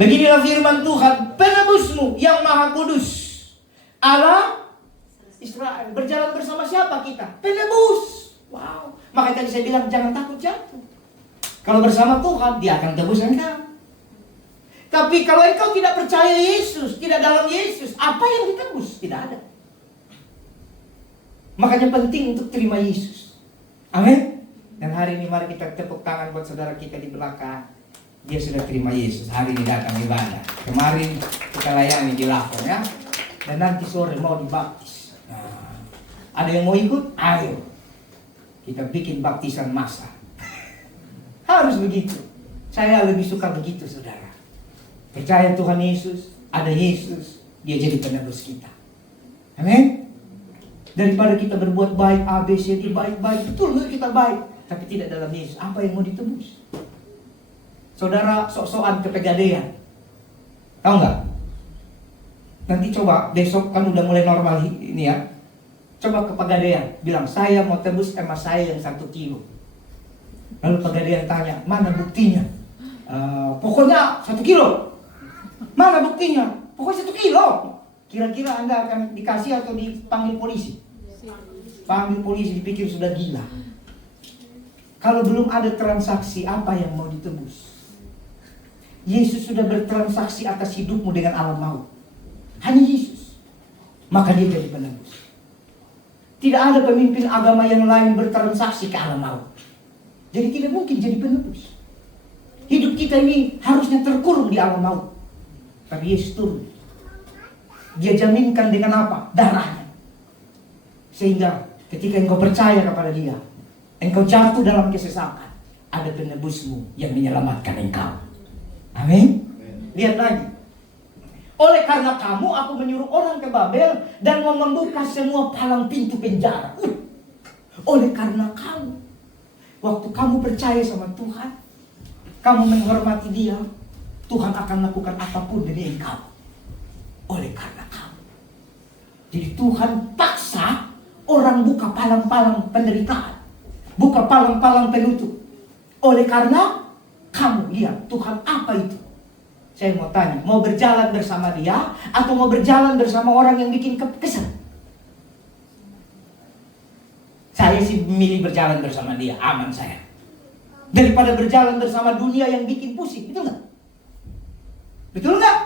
Beginilah firman Tuhan, penebusmu yang maha kudus, Allah Israel. Berjalan bersama siapa kita? Penebus. Wow. Makanya tadi saya bilang jangan takut jatuh. Kalau bersama Tuhan, dia akan tebus engkau. Tapi kalau engkau tidak percaya Yesus, tidak dalam Yesus, apa yang ditebus? Tidak ada. Makanya penting untuk terima Yesus. Amin. Dan hari ini mari kita tepuk tangan buat saudara kita di belakang. Dia sudah terima Yesus. Hari ini datang ibadah. Kemarin kita layani di Lafon ya. Dan nanti sore mau dibaptis. Nah, ada yang mau ikut? Ayo. Kita bikin baptisan massa. Harus begitu. Saya lebih suka begitu saudara. Percaya Tuhan Yesus. Ada Yesus. Dia jadi penebus kita. Amin. Daripada kita berbuat baik, A, B, C, D, baik-baik. Betul kita baik. Tapi tidak dalam Yesus. Apa yang mau ditebus? Saudara sok-sokan kepegadaian. Tahu nggak? Nanti coba besok kan udah mulai normal ini ya. Coba ke Pegadaian. Bilang saya mau tebus emas saya yang 1 kilo. Lalu Pegadaian tanya, mana buktinya? Pokoknya 1 kilo. Mana buktinya? Pokoknya 1 kilo. Kira-kira Anda akan dikasih atau dipanggil polisi? Panggil polisi, dipikir sudah gila. Kalau belum ada transaksi, apa yang mau ditebus? Yesus sudah bertransaksi atas hidupmu dengan alam maut. Hanya Yesus. Maka dia jadi penebus. Tidak ada pemimpin agama yang lain bertransaksi ke alam maut. Jadi tidak mungkin jadi penebus. Hidup kita ini harusnya terkurung di alam maut. Tapi Yesus turun. Dia jaminkan dengan apa? Darahnya. Sehingga ketika engkau percaya kepada dia, engkau jatuh dalam kesesakan, ada penebusmu yang menyelamatkan engkau. Amin. Lihat lagi. Oleh karena kamu, aku menyuruh orang ke Babel dan mau membuka semua palang pintu penjara. Oleh karena kamu, waktu kamu percaya sama Tuhan, kamu menghormati Dia, Tuhan akan lakukan apapun demi engkau. Oleh karena kamu. Jadi Tuhan paksa orang buka palang-palang penderitaan, buka palang-palang penutup. Oleh karena kamu, lihat Tuhan apa itu? Saya mau tanya, mau berjalan bersama Dia atau mau berjalan bersama orang yang bikin kesel? Saya sih memilih berjalan bersama Dia, aman saya. Daripada berjalan bersama dunia yang bikin pusing, betul nggak? Betul nggak?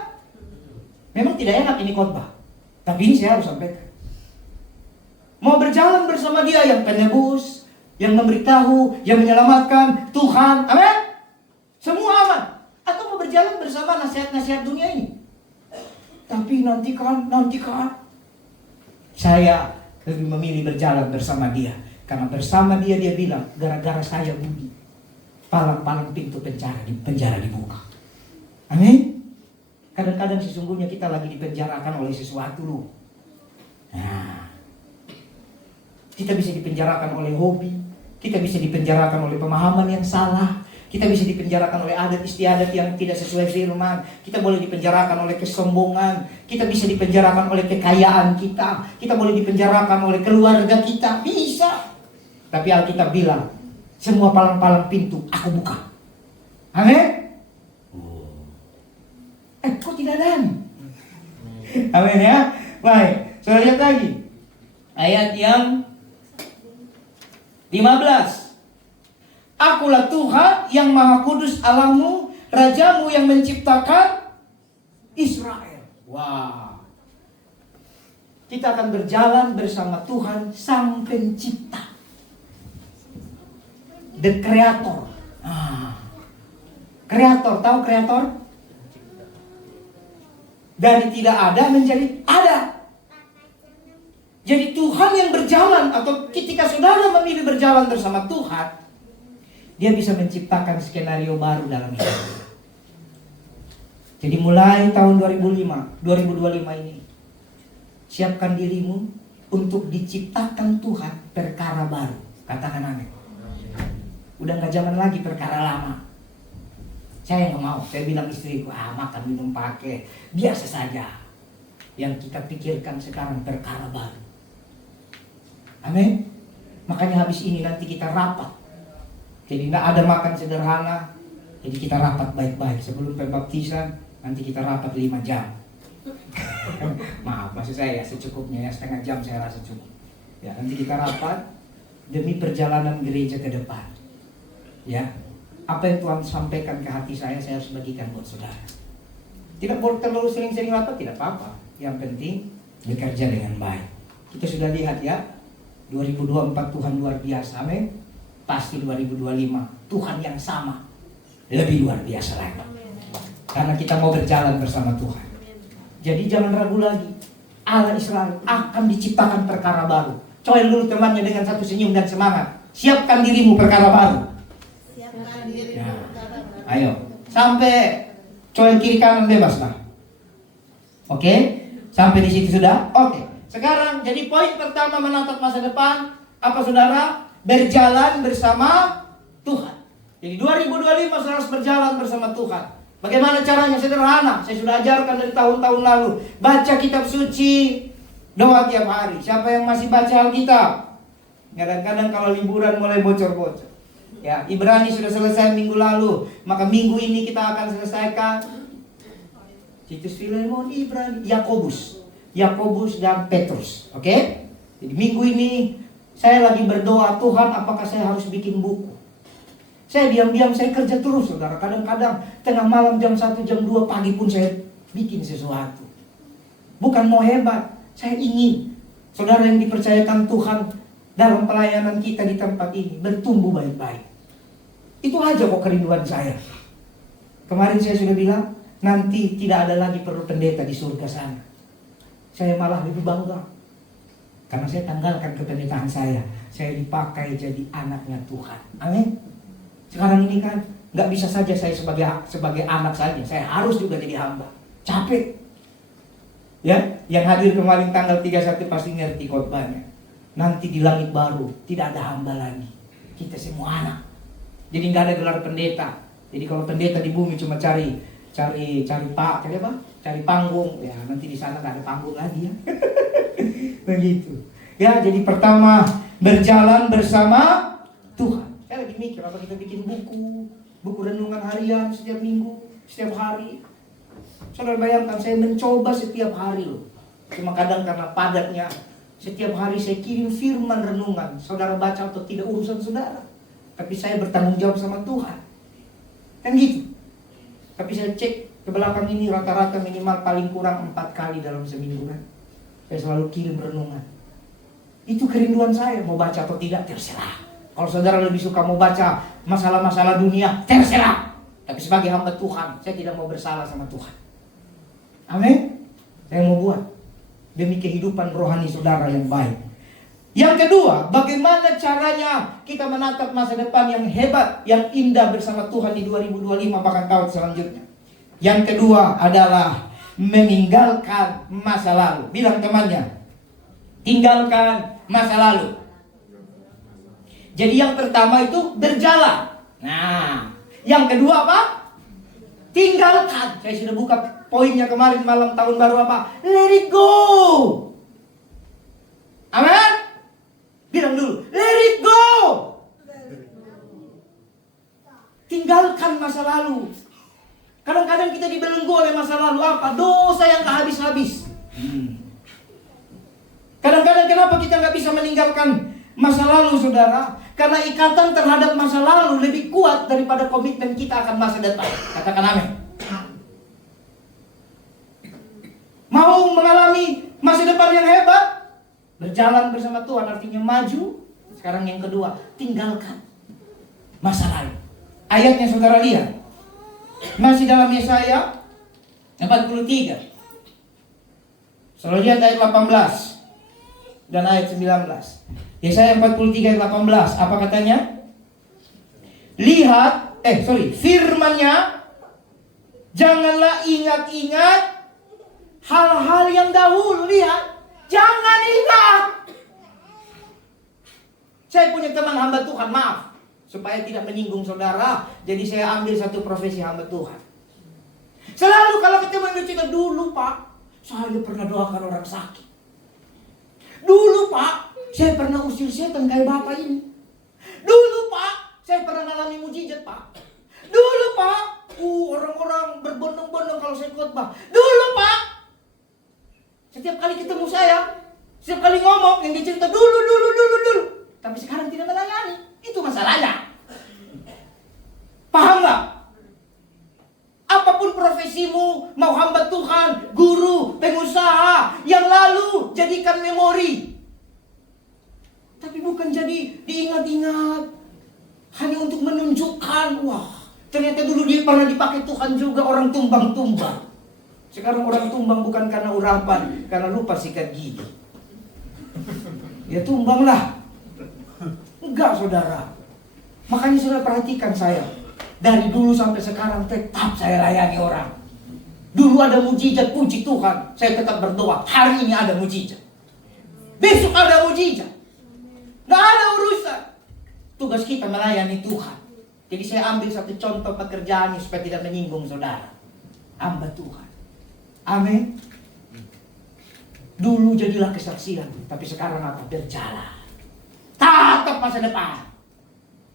Memang tidak enak ini khotbah, tapi ini saya harus sampaikan. Mau berjalan bersama Dia yang penebus, yang memberitahu, yang menyelamatkan, Tuhan, amin? Semua aman. Atau mau berjalan bersama nasihat-nasihat dunia ini? Tapi nantikan. Saya lebih memilih berjalan bersama Dia. Karena bersama Dia, Dia bilang, gara-gara saya bunyi, palang-palang pintu penjara dibuka. Amin. Kadang-kadang sesungguhnya kita lagi dipenjarakan oleh sesuatu loh. Nah, kita bisa dipenjarakan oleh hobi, kita bisa dipenjarakan oleh pemahaman yang salah, kita bisa dipenjarakan oleh adat istiadat yang tidak sesuai firman, kita boleh dipenjarakan oleh kesombongan, kita bisa dipenjarakan oleh kekayaan kita boleh dipenjarakan oleh keluarga kita, bisa. Tapi Alkitab bilang, semua palang-palang pintu aku buka. Amin. Kok tidak ada? Amin ya. Baik, saya lihat lagi ayat yang 15. Akulah Tuhan yang Maha Kudus Allahmu, Rajamu yang menciptakan Israel. Wah. Kita akan berjalan bersama Tuhan Sang Pencipta, The Creator. Kreator, tahu kreator? Dari tidak ada menjadi ada. Jadi Tuhan yang berjalan, atau ketika saudara memilih berjalan bersama Tuhan, Dia bisa menciptakan skenario baru dalam hidup. Jadi mulai tahun 2025 ini, siapkan dirimu untuk diciptakan Tuhan perkara baru. Katakan amin. Udah gak zaman lagi perkara lama. Saya nggak mau. Saya bilang istriku, makan minum pakai biasa saja. Yang kita pikirkan sekarang perkara baru. Amin. Makanya habis ini nanti kita rapat. Jadi nggak ada makan sederhana. Jadi kita rapat baik-baik sebelum pembaptisan. Nanti kita rapat 5 jam. Maaf, maksud saya secukupnya ya, setengah jam saya rasa cukup. Ya, nanti kita rapat demi perjalanan gereja ke depan. Ya. Apa yang Tuhan sampaikan ke hati saya harus bagikan buat saudara. Tidak boleh terlalu sering-sering rapat, tidak apa-apa. Yang penting bekerja dengan baik. Kita sudah lihat ya, 2024 Tuhan luar biasa, amin. Pasti 2025 Tuhan yang sama, lebih luar biasa lagi. Karena kita mau berjalan bersama Tuhan. Jadi jangan ragu lagi, Allah Israel akan diciptakan perkara baru. Coel dulu temannya dengan satu senyum dan semangat. Siapkan dirimu perkara baru. Ayo, sampai coel kiri kanan bebas lah. Oke, sampai di situ sudah. Oke, sekarang jadi poin pertama menatap masa depan apa saudara? Berjalan bersama Tuhan. Jadi 2025 saudara harus berjalan bersama Tuhan. Bagaimana caranya? Sederhana. Saya sudah ajarkan dari tahun-tahun lalu. Baca kitab suci, doa tiap hari. Siapa yang masih baca Alkitab? Kadang-kadang kalau liburan mulai bocor-bocor. Ya, Ibrani sudah selesai minggu lalu, maka minggu ini kita akan selesaikan Titus, Filemon, Ibrani, Yakobus dan Petrus. Oke? Jadi minggu ini saya lagi berdoa, Tuhan apakah saya harus bikin buku? Saya diam-diam, saya kerja terus saudara. Kadang-kadang tengah malam jam 1, jam 2 pagi pun saya bikin sesuatu. Bukan mau hebat, saya ingin saudara yang dipercayakan Tuhan dalam pelayanan kita di tempat ini bertumbuh baik-baik. Itu aja kok kerinduan saya. Kemarin saya sudah bilang, nanti tidak ada lagi perlu pendeta di surga sana. Saya malah lebih bangga. Karena saya tanggalkan kependetaan saya. saya dipakai jadi anaknya Tuhan. Amin. Sekarang ini kan nggak bisa saja saya sebagai anak saja, saya harus juga jadi hamba. Capek. Ya, yang hadir kemarin tanggal 31 pasti ngerti khotbahnya. Nanti di langit baru tidak ada hamba lagi. Kita semua anak. Jadi nggak ada gelar pendeta. Jadi kalau pendeta di bumi cuma cari panggung, ya nanti di sana nggak ada panggung lagi ya. Begitu. Ya, jadi pertama berjalan bersama Tuhan. Saya lagi mikir apa kita bikin buku renungan harian setiap minggu, setiap hari. Saudara bayangkan saya mencoba setiap hari loh. Cuma kadang karena padatnya, setiap hari saya kirim firman renungan. Saudara baca atau tidak urusan saudara. Tapi saya bertanggung jawab sama Tuhan. Kan gitu. Tapi saya cek ke belakang ini rata-rata minimal paling kurang 4 kali dalam seminggu kan. Saya selalu kirim renungan. Itu kerinduan saya. Mau baca atau tidak terserah. Kalau saudara lebih suka mau baca masalah-masalah dunia, terserah. Tapi sebagai hamba Tuhan, saya tidak mau bersalah sama Tuhan. Amin. Saya mau buat demi kehidupan rohani saudara yang baik. Yang kedua, bagaimana caranya kita menatap masa depan yang hebat, yang indah bersama Tuhan di 2025 bahkan tahun selanjutnya. Yang kedua adalah meninggalkan masa lalu. Bilang temannya, tinggalkan masa lalu. Jadi yang pertama itu berjalan. Nah, yang kedua apa? Tinggalkan. Saya sudah buka poinnya kemarin malam tahun baru apa? Let it go. Amin. Bilang dulu, let it go. Tinggalkan masa lalu. Kadang-kadang kita dibelenggu oleh masa lalu apa? Dosa yang tak habis-habis. Kadang-kadang kenapa kita nggak bisa meninggalkan masa lalu, saudara? Karena ikatan terhadap masa lalu lebih kuat daripada komitmen kita akan masa depan. Katakan amin. Mau mengalami masa depan yang hebat? Berjalan bersama Tuhan artinya maju. Sekarang yang kedua, tinggalkan masa lalu. Ayatnya saudara lihat. Masih dalam Yesaya 43. Saudara lihat ayat 18 dan ayat 19. Yesaya 43 ayat 18. Apa katanya? Firman-Nya, janganlah ingat-ingat hal-hal yang dahulu. Lihat. Jangan ingat. Saya punya teman hamba Tuhan, maaf, supaya tidak menyinggung saudara, jadi saya ambil satu profesi hamba Tuhan. Selalu kalau ketemu yang cerita, dulu Pak, saya pernah doakan orang sakit. Dulu Pak, saya pernah usir setan kayak bapak ini. Dulu Pak, saya pernah alami mujizat Pak. Dulu Pak, orang-orang berbondong-bondong kalau saya khotbah. Dulu Pak. Setiap kali ketemu saya, setiap kali ngomong, yang dia cerita dulu. Tapi sekarang tidak melayani. Itu masalahnya. Paham gak? Apapun profesimu, mau hamba Tuhan, guru, pengusaha, yang lalu jadikan memori. Tapi bukan jadi diingat-ingat. Hanya untuk menunjukkan, wah, ternyata dulu dia pernah dipakai Tuhan juga, orang tumbang-tumbang. Sekarang orang tumbang bukan karena urapan, karena lupa sikat gigi. Ya tumbanglah. Enggak saudara. Makanya saudara perhatikan saya. Dari dulu sampai sekarang tetap saya layani orang. Dulu ada mujizat, puji Tuhan, saya tetap berdoa. Hari ini ada mujizat. Besok ada mujizat. Gak ada urusan. Tugas kita melayani Tuhan. Jadi saya ambil satu contoh pekerjaan supaya tidak menyinggung saudara. Hamba Tuhan. Amin. Dulu jadilah kesaksian, tapi sekarang apa? Berjalan. Tatap masa depan.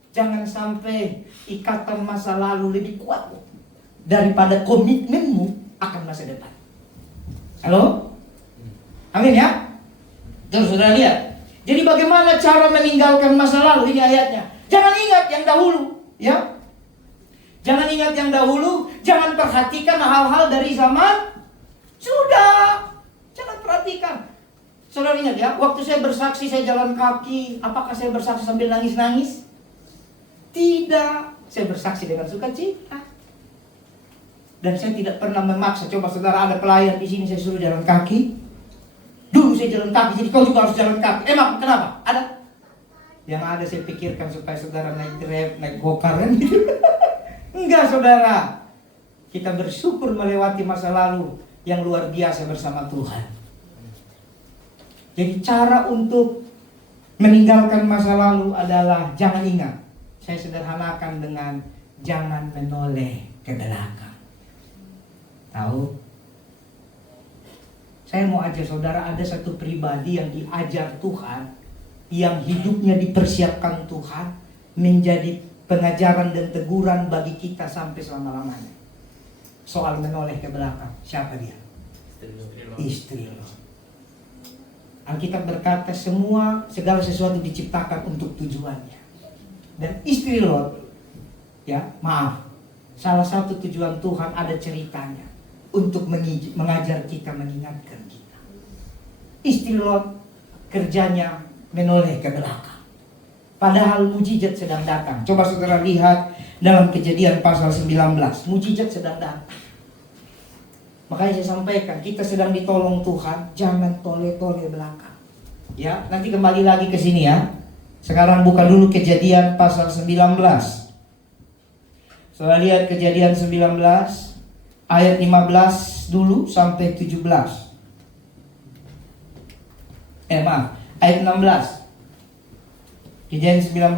Jangan sampai ikatan masa lalu lebih kuat daripada komitmenmu akan masa depan. Halo? Amin ya? Terus saudara lihat. Jadi bagaimana cara meninggalkan masa lalu? Ini ayatnya. Jangan ingat yang dahulu, ya. Jangan ingat yang dahulu, jangan perhatikan hal-hal dari zaman sudah. Jangan perhatikan. Saudara ingat ya, waktu saya bersaksi saya jalan kaki, apakah saya bersaksi sambil nangis-nangis? Tidak. Saya bersaksi dengan sukacita. Dan saya tidak pernah memaksa. Coba saudara ada pelayan di sini saya suruh jalan kaki. Dulu saya jalan kaki, jadi kau juga harus jalan kaki. Emang kenapa? Ada? Yang ada saya pikirkan supaya saudara naik Grab, naik Gokar kan gitu. Enggak saudara. Kita bersyukur melewati masa lalu yang luar biasa bersama Tuhan. Jadi cara untuk meninggalkan masa lalu adalah jangan ingat. Saya sederhanakan dengan jangan menoleh ke belakang. Tahu? Saya mau ajar saudara, ada satu pribadi yang diajar Tuhan, yang hidupnya dipersiapkan Tuhan menjadi pengajaran dan teguran bagi kita sampai selama-lamanya. Soal menoleh ke belakang, siapa dia? Istri Lot. Alkitab berkata segala sesuatu diciptakan untuk tujuannya. Dan istri Lot, salah satu tujuan Tuhan ada ceritanya untuk mengajar kita, mengingatkan kita. Istri Lot kerjanya menoleh ke belakang. Padahal mujizat sedang datang. Coba saudara lihat dalam Kejadian pasal 19. Mujizat sedang datang. Makanya saya sampaikan, kita sedang ditolong Tuhan, jangan toleh-toleh belakang. Ya, nanti kembali lagi ke sini ya. Sekarang buka dulu Kejadian pasal 19. Saudara lihat Kejadian 19 ayat 15 dulu sampai 17. Ayat 16. Kejadian 19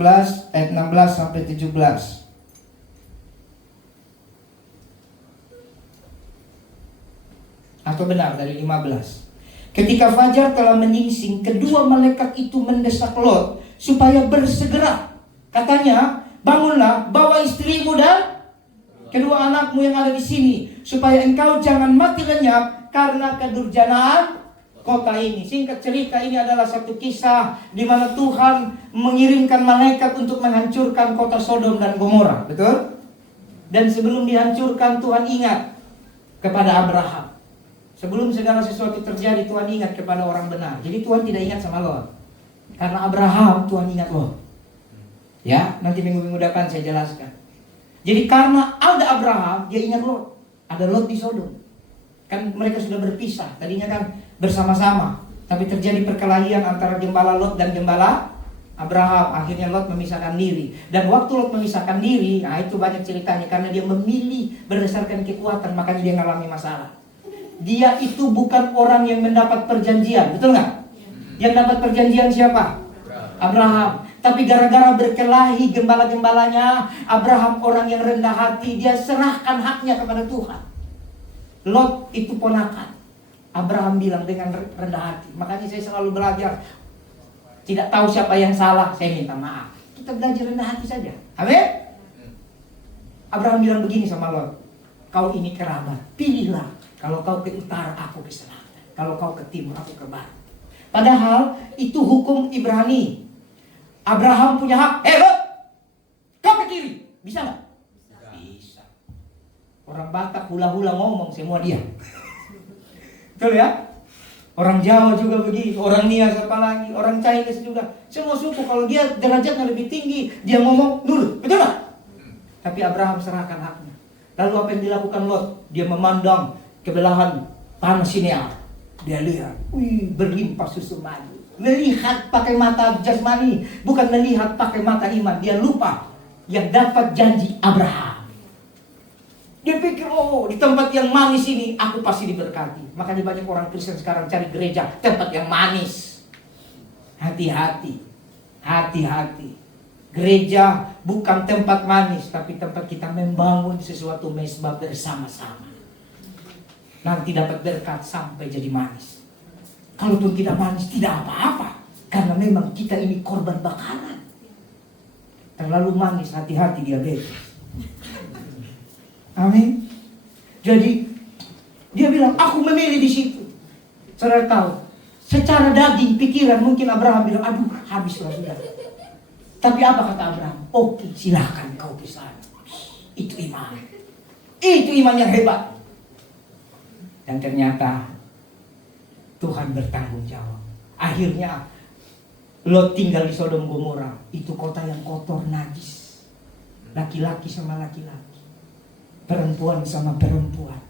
ayat 16 sampai 17. Atau benar dari 15. Ketika fajar telah menyingsing, kedua malaikat itu mendesak Lot supaya bersegera. Katanya, bangunlah, bawa istrimu dan kedua anakmu yang ada di sini, supaya engkau jangan mati lenyap karena kedurjanaan kota ini. Singkat cerita, ini adalah satu kisah di mana Tuhan mengirimkan malaikat untuk menghancurkan kota Sodom dan Gomora, betul? Dan sebelum dihancurkan, Tuhan ingat kepada Abraham. Sebelum segala sesuatu terjadi, Tuhan ingat kepada orang benar. Jadi Tuhan tidak ingat sama Lot. Karena Abraham, Tuhan ingat Lot. Ya, nanti minggu-minggu depan saya jelaskan. Jadi karena ada Abraham, dia ingat Lot. Ada Lot di Sodom. Kan mereka sudah berpisah. Tadinya kan bersama-sama. Tapi terjadi perkelahian antara gembala Lot dan gembala Abraham. Akhirnya Lot memisahkan diri. Dan waktu Lot memisahkan diri, nah itu banyak ceritanya. Karena dia memilih berdasarkan kekuatan, makanya dia mengalami masalah. Dia itu bukan orang yang mendapat perjanjian, betul nggak? Yang dapat perjanjian siapa? Abraham. Tapi gara-gara berkelahi gembala-gembalanya, Abraham orang yang rendah hati, dia serahkan haknya kepada Tuhan. Lot itu ponakan. Abraham bilang dengan rendah hati. Makanya saya selalu belajar, tidak tahu siapa yang salah, saya minta maaf. Kita belajar rendah hati saja. Amin? Abraham bilang begini sama Lot, kau ini kerabat, pilihlah. Kalau kau ke utara, aku ke selatan. Kalau kau ke timur, aku ke barat. Padahal itu hukum Ibrani. Abraham punya hak. Lot, kau ke kiri. Bisa nggak? Bisa. Orang Batak hula-hula ngomong semua dia. Betul ya? Orang Jawa juga begitu. Orang Nias apalagi. Orang Chinese juga. Semua suku kalau dia derajatnya lebih tinggi, dia ngomong nurut. Betul nggak? Tapi Abraham serahkan haknya. Lalu apa yang dilakukan Lot? Dia memandang ke belahan tanah Sinear. Dia lihat, berlimpah susu madu. Melihat pakai mata jasmani, bukan melihat pakai mata iman. Dia lupa yang dapat janji Abraham. Dia pikir, di tempat yang manis ini aku pasti diberkati. Makanya banyak orang Kristen sekarang cari gereja tempat yang manis. Hati-hati. Hati-hati. Gereja bukan tempat manis, tapi tempat kita membangun sesuatu mesbah bersama-sama. Nanti dapat berkat sampai jadi manis. Kalaupun tidak manis, tidak apa-apa. Karena memang kita ini korban bakaran. Terlalu manis, hati-hati diabetes. Amin. Jadi dia bilang, aku memilih di situ. Saudara tahu, secara daging, pikiran mungkin Abraham bilang, aduh habislah sudah. Tapi apa kata Abraham? Oke, silakan kau ke sana. Itu iman. Itu iman yang hebat. Dan ternyata Tuhan bertanggung jawab. Akhirnya Lot tinggal di Sodom Gomora. Itu kota yang kotor, najis. Laki-laki sama laki-laki, perempuan sama perempuan,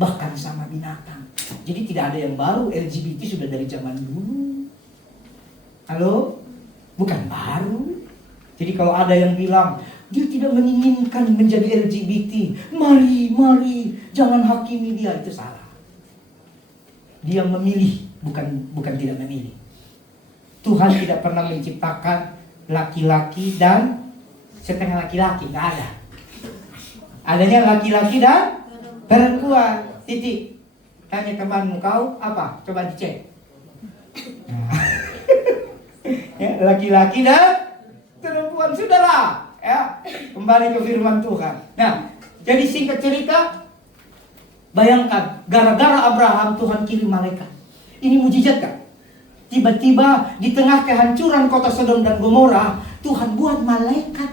bahkan sama binatang. Jadi tidak ada yang baru. LGBT sudah dari zaman dulu. Halo? bukan baru. Jadi kalau ada yang bilang dia tidak menginginkan menjadi LGBT, mari, jangan hakimi dia, itu salah. Dia memilih, bukan tidak memilih. Tuhan tidak pernah menciptakan laki-laki dan setengah laki-laki, nggak ada. Adanya laki-laki dan perempuan, titik. Tanya temanmu, kau apa? Coba dicek. Ya, laki-laki dan perempuan, sudahlah. Ya, kembali ke firman Tuhan. Nah, jadi singkat cerita, bayangkan, gara-gara Abraham Tuhan kirim malaikat. Ini mujizat kan? Tiba-tiba di tengah kehancuran kota Sodom dan Gomora, Tuhan buat malaikat.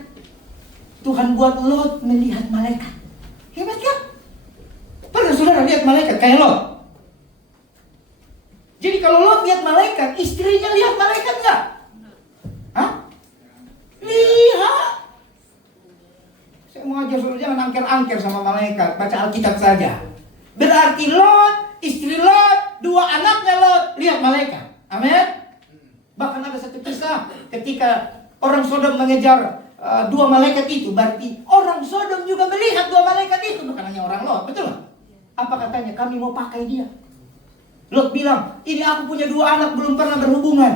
Tuhan buat Lot melihat malaikat. Hebat kan? Pernah saudara lihat malaikat kayak Lot? Jadi kalau Lot lihat malaikat, istrinya lihat malaikat enggak? Hah? Lihat. Saya mau ajar saudara jangan angker-angker sama malaikat, baca Alkitab saja. Berarti Lot, istri Lot, 2 anaknya Lot lihat malaikat. Amin. Bahkan ada satu kisah ketika orang Sodom mengejar 2 malaikat itu, berarti orang Sodom juga melihat 2 malaikat itu, bukan hanya orang Lot, betul nggak? Apa katanya? Kami mau pakai dia. Lot bilang, ini aku punya 2 anak belum pernah berhubungan,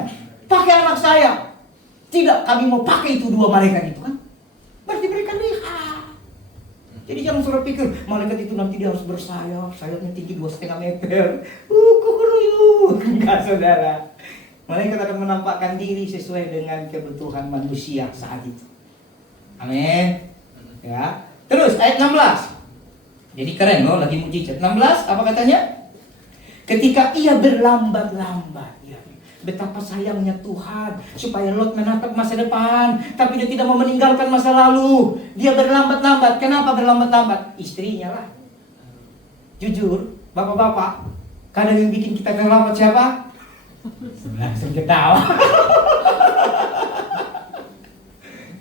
pakai anak saya. Tidak, kami mau pakai itu 2 malaikat itu kan. Berarti mereka lihat. Jadi jangan saudara pikir malaikat itu nanti dia harus bersayap, sayapnya tinggi 2,5 meter. Kukuruyuk. Enggak saudara. Malaikat akan menampakkan diri sesuai dengan kebutuhan manusia saat itu. Amin. Ya. Terus ayat 16. Jadi keren loh, lagi mujizat. 16 apa katanya? Ketika ia berlambat-lambat, ya. Betapa sayangnya Tuhan supaya Lot menatap masa depan, tapi dia tidak mau meninggalkan masa lalu. Dia berlambat-lambat. Kenapa berlambat-lambat? Istrinya lah. Jujur, bapak-bapak, kadang yang bikin kita terlambat siapa? Langsung ketawa.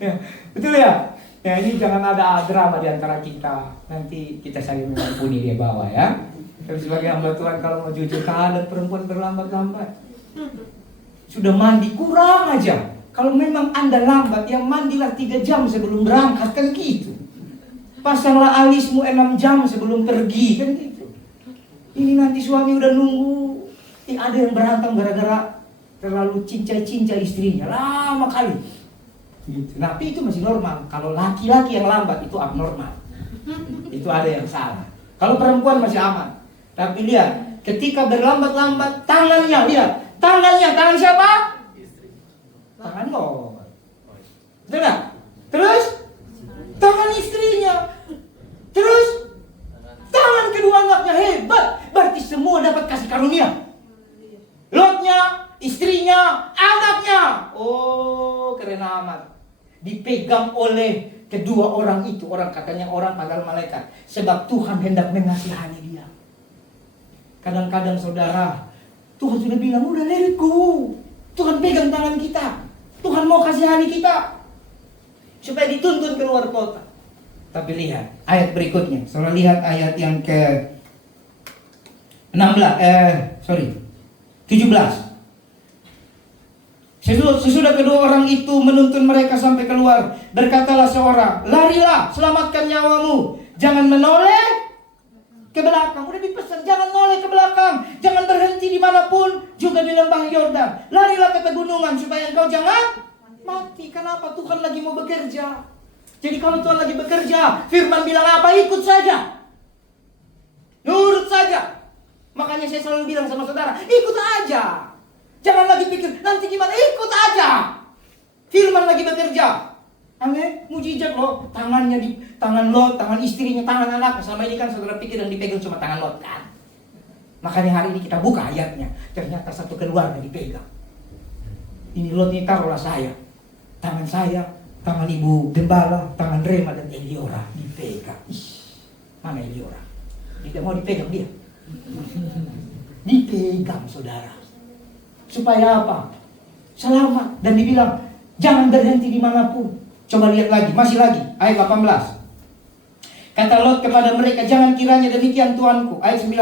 Ya, betul ya? Ya, ini jangan ada drama di antara kita. Nanti kita saling mengampuni dia bawa ya. Tapi sebagai hamba Tuhan kalau mau jujur, ada perempuan berlambat-lambat. Sudah mandi kurang aja. Kalau memang Anda lambat, ya mandilah 3 jam sebelum berangkat, kan gitu. Pasanglah alismu 6 jam sebelum pergi, kan gitu. Ini nanti suami udah nunggu. Ada yang berantem gara-gara terlalu cincai-cincai istrinya, lama kali. Gitu. Tapi itu masih normal. Kalau laki-laki yang lambat itu abnormal. Itu ada yang salah. Kalau perempuan masih aman. Tapi lihat, ketika berlambat-lambat, tangannya, lihat. Tangan siapa? Tangan lo. Betul gak? Terus tangan istrinya. Terus tangan kedua anaknya. Hebat. Berarti semua dapat kasih karunia. Lotnya, istrinya, anaknya. Oh, keren amat. Dipegang oleh kedua orang itu. Orang katanya orang padahal malaikat. Sebab Tuhan hendak mengasihani dia. Kadang-kadang saudara, Tuhan sudah bilang, udah let it go. Tuhan pegang tangan kita. Tuhan mau kasihani kita. Supaya dituntun keluar kota. Tapi lihat, ayat berikutnya. Saudara lihat ayat yang ke 17. Sesudah kedua orang itu menuntun mereka sampai keluar, berkatalah seorang, larilah, selamatkan nyawamu. Jangan menoleh ke belakang. Udah dipesan, jangan noleh ke belakang. Jangan berhenti dimanapun, juga di lembah Yordan. Larilah ke pegunungan supaya engkau jangan mati. Kenapa? Tuhan lagi mau bekerja. Jadi kalau Tuhan lagi bekerja, firman bilang apa? Ikut saja. Nurut saja. Makanya saya selalu bilang sama saudara, ikut aja. Jangan lagi pikir, nanti gimana? Ikut aja. Firman lagi bekerja. Amin. Mujizat loh. Tangannya di tangan Lot, tangan istrinya, tangan anaknya. Selama ini kan saudara pikir yang dipegang cuma tangan Lot kan. Makanya hari ini kita buka ayatnya. Ternyata satu keluarga dipegang. Ini Lot ini taruhlah saya. Tangan saya, tangan ibu gembala, tangan Rema dan Eliora dipegang. Mana Eliora? Tidak mau dipegang dia. Dipegang saudara. Supaya apa? Selamat. Dan dibilang, jangan berhenti dimanapun. Coba lihat lagi, masih lagi. Ayat 18. Kata Lot kepada mereka, jangan kiranya demikian Tuanku. Ayat 19.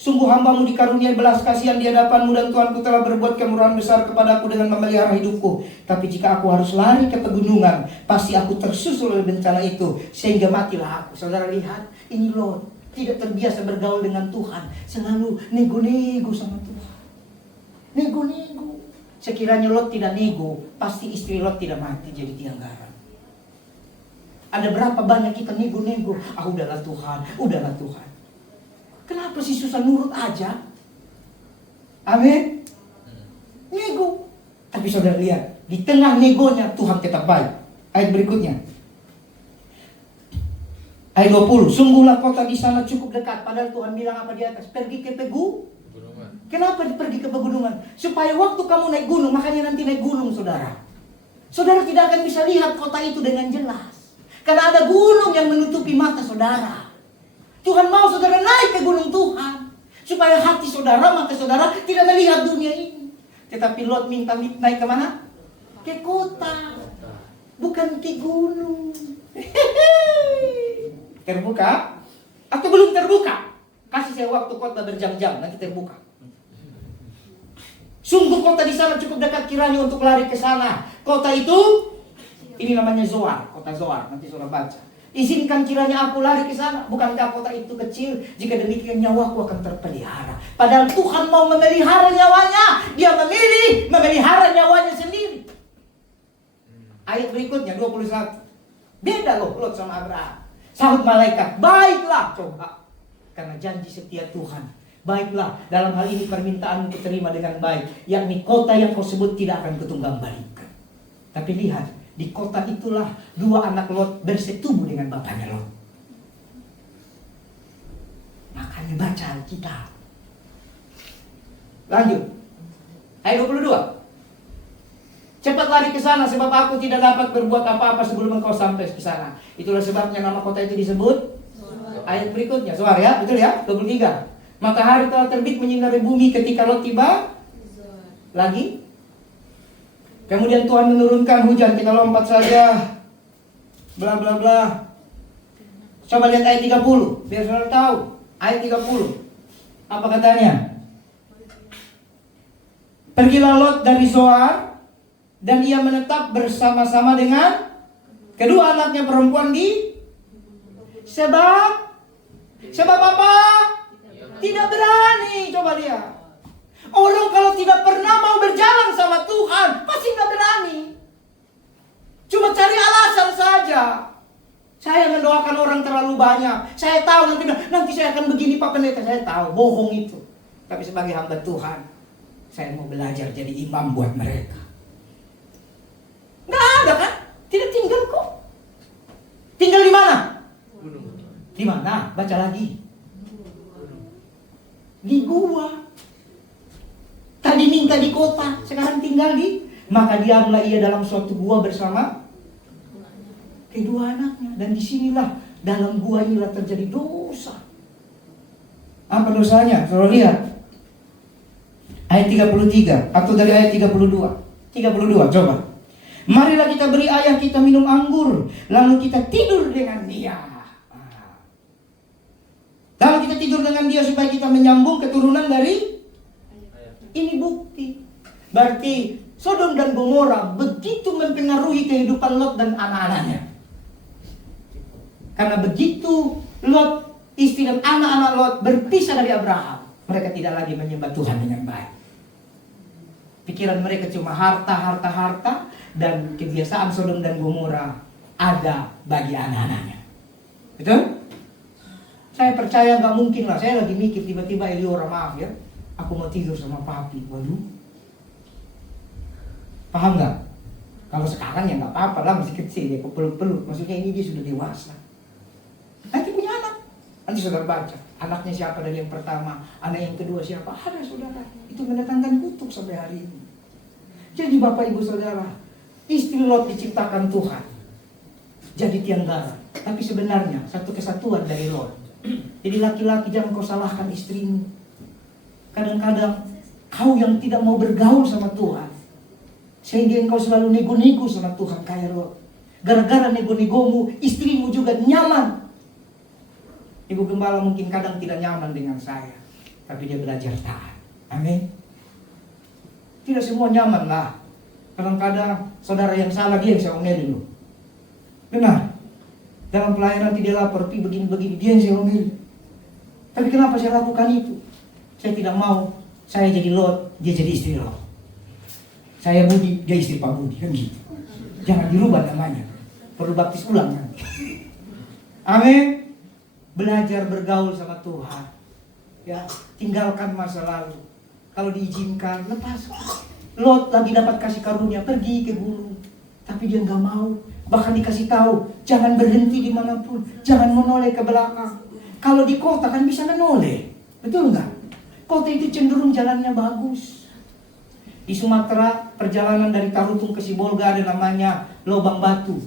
Sungguh hambamu dikaruniai belas kasihan di hadapanmu, dan Tuanku telah berbuat kemurahan besar kepadaku dengan memelihara hidupku. Tapi jika aku harus lari ke pegunungan, pasti aku tersusul oleh bencana itu, sehingga matilah aku. Saudara lihat, ini Lot tidak terbiasa bergaul dengan Tuhan. Selalu nego-nego sama Tuhan. Nego-nego. Sekiranya Lot tidak nego, pasti istri Lot tidak mati jadi tiang garam. Ada berapa banyak kita nego-nego, udahlah Tuhan, udahlah Tuhan. Kenapa sih susah nurut aja? Amin. Nego. Tapi saudara lihat, di tengah negonya Tuhan tetap baik. Ayat berikutnya. Ayat 20. Sungguhlah kota di sana cukup dekat. Padahal Tuhan bilang apa di atas? Pergi ke pegunungan. Kenapa pergi ke pegunungan? Supaya waktu kamu naik gunung, makanya nanti naik gunung saudara. Saudara tidak akan bisa lihat kota itu dengan jelas. Karena ada gunung yang menutupi mata saudara. Tuhan mau saudara naik ke gunung Tuhan, supaya hati saudara, mata saudara tidak melihat dunia ini. Tetapi Lot minta naik ke mana? Ke kota, bukan ke gunung. Terbuka? Atau belum terbuka? Kasih saya waktu kota berjam-jam, nanti terbuka. Sungguh kota di sana cukup dekat kiranya untuk lari ke sana. Kota itu, ini namanya Zoar, kota Zoar, nanti saudara baca. Izinkan kiranya aku lari ke sana. Bukankah kota itu kecil? Jika demikian nyawaku akan terpelihara. Padahal Tuhan mau memelihara nyawanya. Dia memilih memelihara nyawanya sendiri. Ayat berikutnya 21. Beda loh Lot sama Abraham. Sahut malaikat, baiklah. Coba, karena janji setia Tuhan. Baiklah, dalam hal ini permintaanmu diterima dengan baik. Yakni kota yang kau sebut tidak akan kutunggang balikan. Tapi lihat, di kota itulah dua anak Lot bersetubuh dengan bapaknya Lot. Makanya baca Alkitab. Lanjut. Ayat 22. Cepat lari ke sana sebab aku tidak dapat berbuat apa-apa sebelum engkau sampai ke sana. Itulah sebabnya nama kota itu disebut ayat berikutnya. Zoar ya, betul ya? 23. Matahari telah terbit menyinari bumi ketika Lot tiba. Lagi. Kemudian Tuhan menurunkan hujan. Kita lompat saja. Bla bla bla. Coba lihat ayat 30. Biar saudara tahu. Ayat 30. Apa katanya? Pergilah Lot dari Zoar, dan ia menetap bersama-sama dengan kedua anaknya perempuan di sebab apa? Tidak berani. Coba lihat. Orang kalau tidak pernah mau berjalan sama Tuhan, pasti tidak berani. Cuma cari alasan saja. Saya mendoakan orang terlalu banyak. Saya tahu nanti saya akan begini Pak Pendeta. Saya tahu, bohong itu. Tapi sebagai hamba Tuhan, saya mau belajar jadi imam buat mereka. Nggak ada kan? Tidak tinggal kok. Tinggal di mana? Di mana? Baca lagi. Di gua. Tadi minta di kota, sekarang tinggal di. Maka diamlah ia dalam suatu gua bersama kedua anaknya. Dan disinilah dalam gua inilah terjadi dosa. Apa dosanya? Kalau lihat ayat 33 atau dari ayat 32. 32 coba. Marilah kita beri ayah kita minum anggur, lalu kita tidur dengan dia. Lalu kita tidur dengan dia supaya kita menyambung keturunan dari. Ini bukti. Berarti Sodom dan Gomora begitu mempengaruhi kehidupan Lot dan anak-anaknya. Karena begitu Lot, istri dan anak-anak Lot berpisah dari Abraham, mereka tidak lagi menyembah Tuhan dengan baik. Pikiran mereka cuma harta, dan kebiasaan Sodom dan Gomora ada bagi anak-anaknya. Betul? Saya percaya nggak mungkin lah. Saya lagi mikir tiba-tiba Eliora, maaf ya, aku mau tidur sama papi. Waduh, paham nggak? Kalau sekarang ya nggak apa-apa lah, masih kecil ya, aku peluk-peluk. Maksudnya ini dia sudah dewasa. Nanti punya anak, nanti saudara baca anaknya siapa dari yang pertama, anak yang kedua siapa, ada saudara. Itu mendatangkan kutuk sampai hari ini. Jadi Bapak Ibu Saudara, istri Lot diciptakan Tuhan jadi tiang garam, tapi sebenarnya satu kesatuan dari Lot. Jadi laki-laki jangan kau salahkan istrimu. Kadang-kadang kau yang tidak mau bergaul sama Tuhan, sehingga engkau selalu nego-nego sama Tuhan kayak Lot. Gara-gara nego-negomu, istrimu juga nyaman. Ibu gembala mungkin kadang tidak nyaman dengan saya, tapi dia belajar taat. Amin. Tidak semua nyaman lah. Kadang-kadang saudara yang salah dia yang saya omelin loh. Benar. Dalam pelayanan nanti dia lapor, pi begini-begini, dia yang saya omelin. Tapi kenapa saya lakukan itu? Saya tidak mau saya jadi Lot, dia jadi istri Lot. Saya Budi, dia istri Pak Budi, kan gitu. Jangan dirubah namanya. Perlu baptis ulang kan. Amin. Belajar bergaul sama Tuhan. Ya, tinggalkan masa lalu. Kalau diizinkan, lepas. Lot lagi dapat kasih karunia, pergi ke gunung. Tapi dia nggak mau. Bahkan dikasih tahu, jangan berhenti dimanapun, jangan menoleh ke belakang. Kalau di kota kan bisa menoleh, betul nggak? Kota itu cenderung jalannya bagus. Di Sumatera, perjalanan dari Tarutung ke Sibolga ada namanya lobang batu.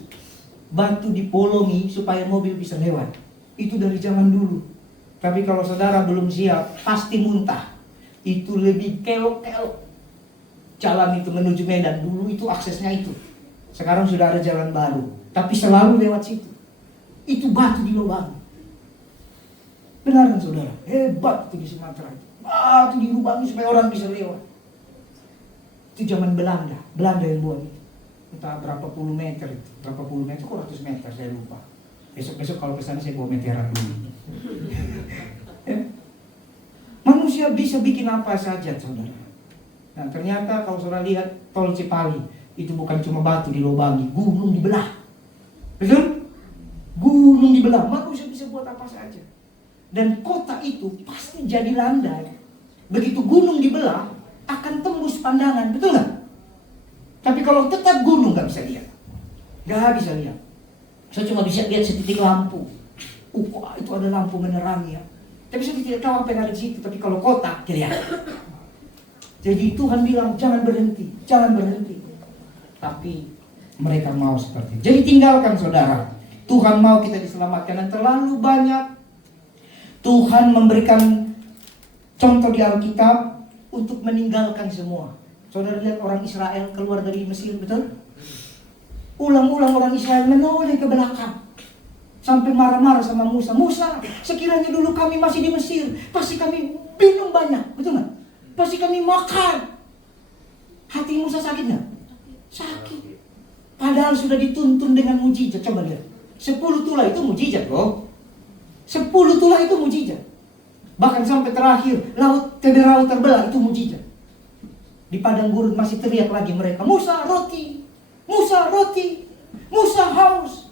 Batu dipolongi supaya mobil bisa lewat. Itu dari zaman dulu. Tapi kalau saudara belum siap, pasti muntah. Itu lebih kelok-kelok. Jalan itu menuju Medan, dulu itu aksesnya itu. Sekarang sudah ada jalan baru, tapi selalu lewat situ. Itu batu di lubang. Benar kan saudara? Hebat itu di Sumatera. Batu dilubangi supaya orang bisa lewat. Itu zaman Belanda. Belanda yang buat itu. Entah berapa puluh meter itu. Berapa puluh meter, kok ratus meter, saya lupa. Besok-besok kalau kesana saya bawa meteran dulu. Ya. Manusia bisa bikin apa saja saudara. Nah ternyata kalau saudara lihat tol Cipali, itu bukan cuma batu dilobangi, gunung dibelah. Betul? Gunung dibelah, manusia bisa buat apa saja. Dan kota itu pasti jadi landai. Begitu gunung dibelah, akan tembus pandangan, betul nggak? Tapi kalau tetap gunung nggak bisa lihat. Nggak bisa lihat. Saya cuma bisa lihat setitik lampu. Wah, itu ada lampu menerangi ya. Tapi saya tidak tahu apa yang ada di situ. Tapi kalau kota, kelihatan. Jadi Tuhan bilang, jangan berhenti. Jangan berhenti. Tapi mereka mau seperti itu. Jadi tinggalkan saudara. Tuhan mau kita diselamatkan. Dan terlalu banyak Tuhan memberikan contoh di Alkitab untuk meninggalkan semua. Saudara lihat orang Israel keluar dari Mesir, betul? Ulang-ulang orang Israel menoleh ke belakang. Sampai marah-marah sama Musa. Musa, sekiranya dulu kami masih di Mesir, pasti kami minum banyak, betul nggak? Pasti kami makan. Hati Musa sakit nggak? Sakit. Padahal sudah dituntun dengan mujizat. Coba lihat. 10 tulah itu mujizat loh. 10 tulah itu mujizat. Bahkan sampai terakhir, laut terbelah itu mujizat. Di padang gurun masih teriak lagi mereka, Musa roti, Musa roti, Musa haus.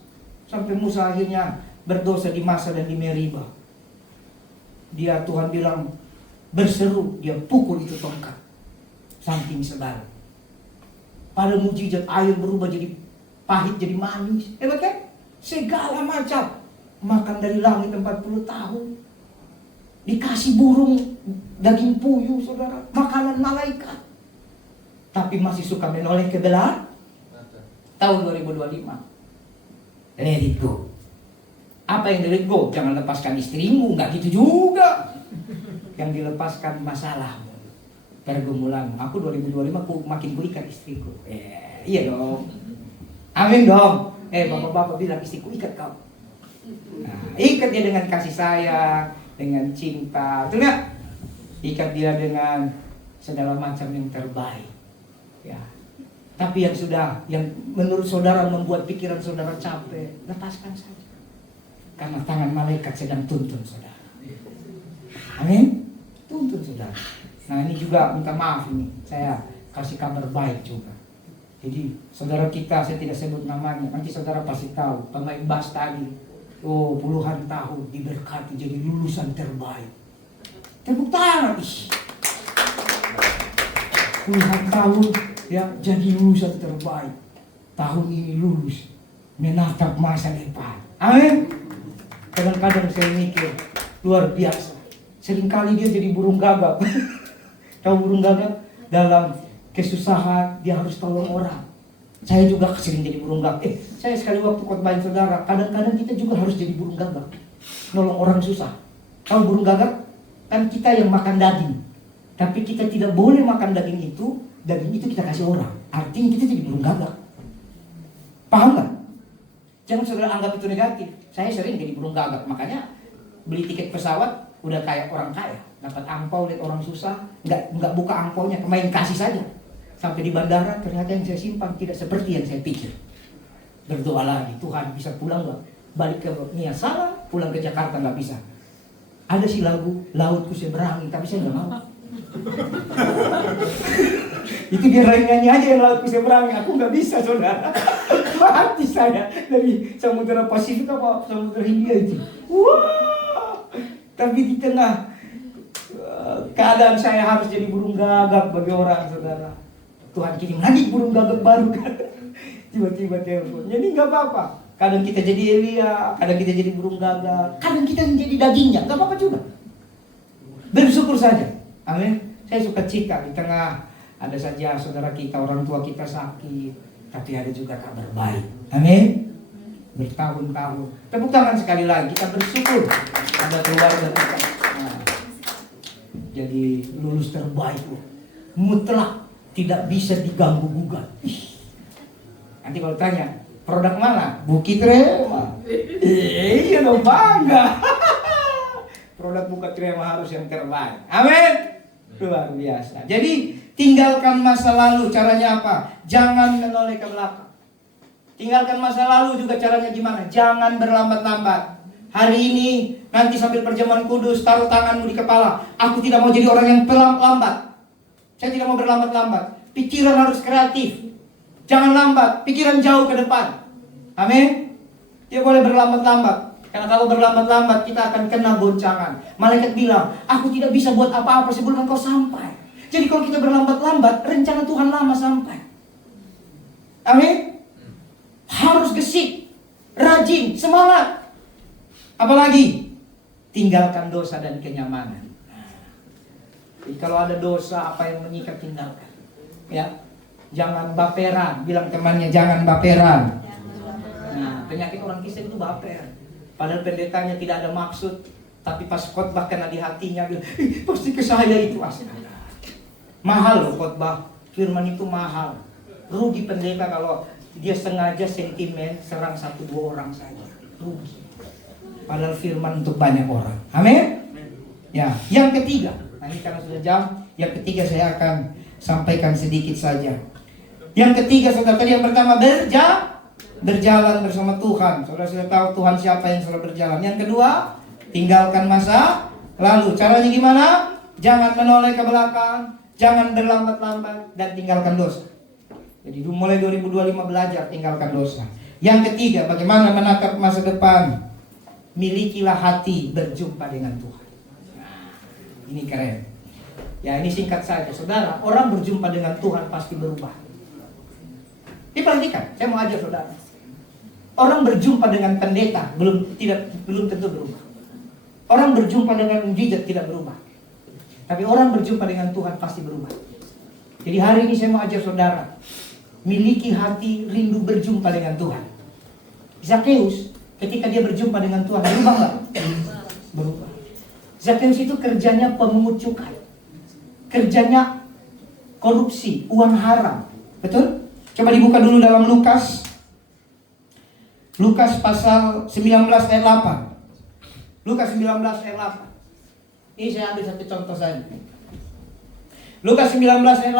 Sampai Musa akhirnya berdosa di Masa dan di Meriba. Dia Tuhan bilang berseru, dia pukul itu tongkat. Saking sebal. Pada mujizat air berubah jadi pahit jadi manis. Hebat kan? Segala macam. Makan dari langit 40 tahun. Dikasih burung daging puyuh saudara. Makanan malaikat. Tapi masih suka menoleh ke belakang. Tahun 2025. Let it go. Apa yang let it go? Jangan lepaskan istrimu, nggak gitu juga. Yang dilepaskan masalahmu, pergumulan. Aku 2025 makin ikat istriku. Iya dong. Amin dong. Bapak-bapak bilang istriku ikat kau. Nah, ikat dia dengan kasih sayang, dengan cinta. Betul nggak? Ikat dia dengan segala macam yang terbaik. Ya. Tapi yang menurut saudara membuat pikiran saudara capek, lepaskan saja. Karena tangan malaikat sedang tuntun saudara. Amin. Tuntun saudara. Nah ini juga minta maaf ini, saya kasih kabar baik juga. Jadi saudara kita, saya tidak sebut namanya, nanti saudara pasti tahu. Pemain bass tadi, puluhan tahun diberkati jadi lulusan terbaik. Tepuk tangan, puluhan tahun ya jadi lulusan terbaik. Tahun ini lulus, menatap masa depan. Amin. Kadang-kadang saya mikir luar biasa. Seringkali dia jadi burung gagak. Tahu burung gagak? Dalam kesusahan dia harus tolong orang. Saya juga sering jadi burung gagak. Saya sekali waktu khotbahin saudara, kadang-kadang kita juga harus jadi burung gagak. Nolong orang susah. Tahu burung gagak? Kan kita yang makan daging. Tapi kita tidak boleh makan daging itu kita kasih orang. Artinya kita jadi burung gagak. Paham gak? Jangan saudara anggap itu negatif. Saya sering jadi burung gagak. Makanya beli tiket pesawat udah kayak orang kaya, dapat angpau lihat orang susah, nggak buka angpaunya, main kasih saja. Sampai di bandara ternyata yang saya simpan tidak seperti yang saya pikir. Berdoa lagi, Tuhan bisa pulang nggak? Balik ke Nia salah, pulang ke Jakarta nggak bisa. Ada si lagu Lautku Seberangi, tapi saya nggak mau. Itu dia nyanyi aja yang Lautku Seberangi, aku nggak bisa saudara. Mati saya dari Samudra Pasifik apa Samudra Hindia itu. Wah, tapi di tengah keadaan saya harus jadi burung gagak bagi orang saudara. Tuhan kirim lagi burung gagak baru kan. Tiba-tiba telepon. Jadi nggak apa-apa. Kadang kita jadi Elia, kadang kita jadi burung gagak, kadang kita menjadi dagingnya, nggak apa-apa juga. Bersyukur saja. Amin. Saya suka cita di tengah ada saja saudara kita, orang tua kita sakit, tapi ada juga kabar baik. Amin. Bertahun-tahun. Tepuk tangan sekali lagi, kita bersyukur ada keluarga kita. Nah, jadi lulus terbaik, mutlak, tidak bisa diganggu gugat. Nanti kalau tanya, produk mana? Bukit Rema. Iya dong, bangga. Produk Bukit Rema harus yang terbaik. Amin. Luar biasa. Jadi tinggalkan masa lalu. Caranya apa? Jangan menoleh ke belakang. Tinggalkan masa lalu juga caranya gimana? Jangan berlambat-lambat. Hari ini nanti sambil perjamuan kudus taruh tanganmu di kepala. Aku tidak mau jadi orang yang lambat. Saya tidak mau berlambat-lambat. Pikiran harus kreatif. Jangan lambat, pikiran jauh ke depan. Amin. Dia boleh berlambat-lambat. Karena kalau berlambat-lambat kita akan kena goncangan. Malaikat bilang, aku tidak bisa buat apa-apa sebelum engkau sampai. Jadi kalau kita berlambat-lambat, rencana Tuhan lama sampai. Amin. Harus gesit, rajin, semangat. Apalagi tinggalkan dosa dan kenyamanan. Jadi kalau ada dosa, apa yang mengikat tinggalkan. Ya, jangan baperan. Bilang temannya jangan baperan. Nah, penyakit orang Kristen itu baper. Padahal pendetanya tidak ada maksud, tapi pas khotbah kena di hatinya bilang, pasti ke saya itu astaga. Mahal loh khotbah. Firman itu mahal. Rugi pendeta kalau dia sengaja sentimen serang 1-2 orang saja. Rugi. Padahal firman untuk banyak orang. Amin. Ya, yang ketiga. Nah, ini karena sudah jam, yang ketiga saya akan sampaikan sedikit saja. Yang ketiga, saudara, tadi yang pertama berjalan bersama Tuhan. Saudara sudah tahu Tuhan siapa yang selalu berjalan. Yang kedua, tinggalkan masa lalu. Caranya gimana? Jangan menoleh ke belakang, jangan berlambat-lambat, dan tinggalkan dosa. Jadi mulai 2025 belajar tinggalkan dosa. Yang ketiga, bagaimana menatap masa depan? Milikilah hati berjumpa dengan Tuhan. Ini keren. Ya, ini singkat saja. Saudara, orang berjumpa dengan Tuhan pasti berubah. Diperhatikan, saya mau ajar saudara. Orang berjumpa dengan pendeta belum tentu berubah. Orang berjumpa dengan mujizat tidak berubah. Tapi orang berjumpa dengan Tuhan pasti berubah. Jadi hari ini saya mau ajar saudara, miliki hati rindu berjumpa dengan Tuhan. Zakheus ketika dia berjumpa dengan Tuhan berubah nggak? Berubah. Zakheus itu kerjanya pemungut cukai, kerjanya korupsi, uang haram, betul? Coba dibuka dulu dalam Lukas pasal 19 ayat 8. Lukas 19 ayat 8. Ini saya ambil satu contoh saja. Lukas 19 ayat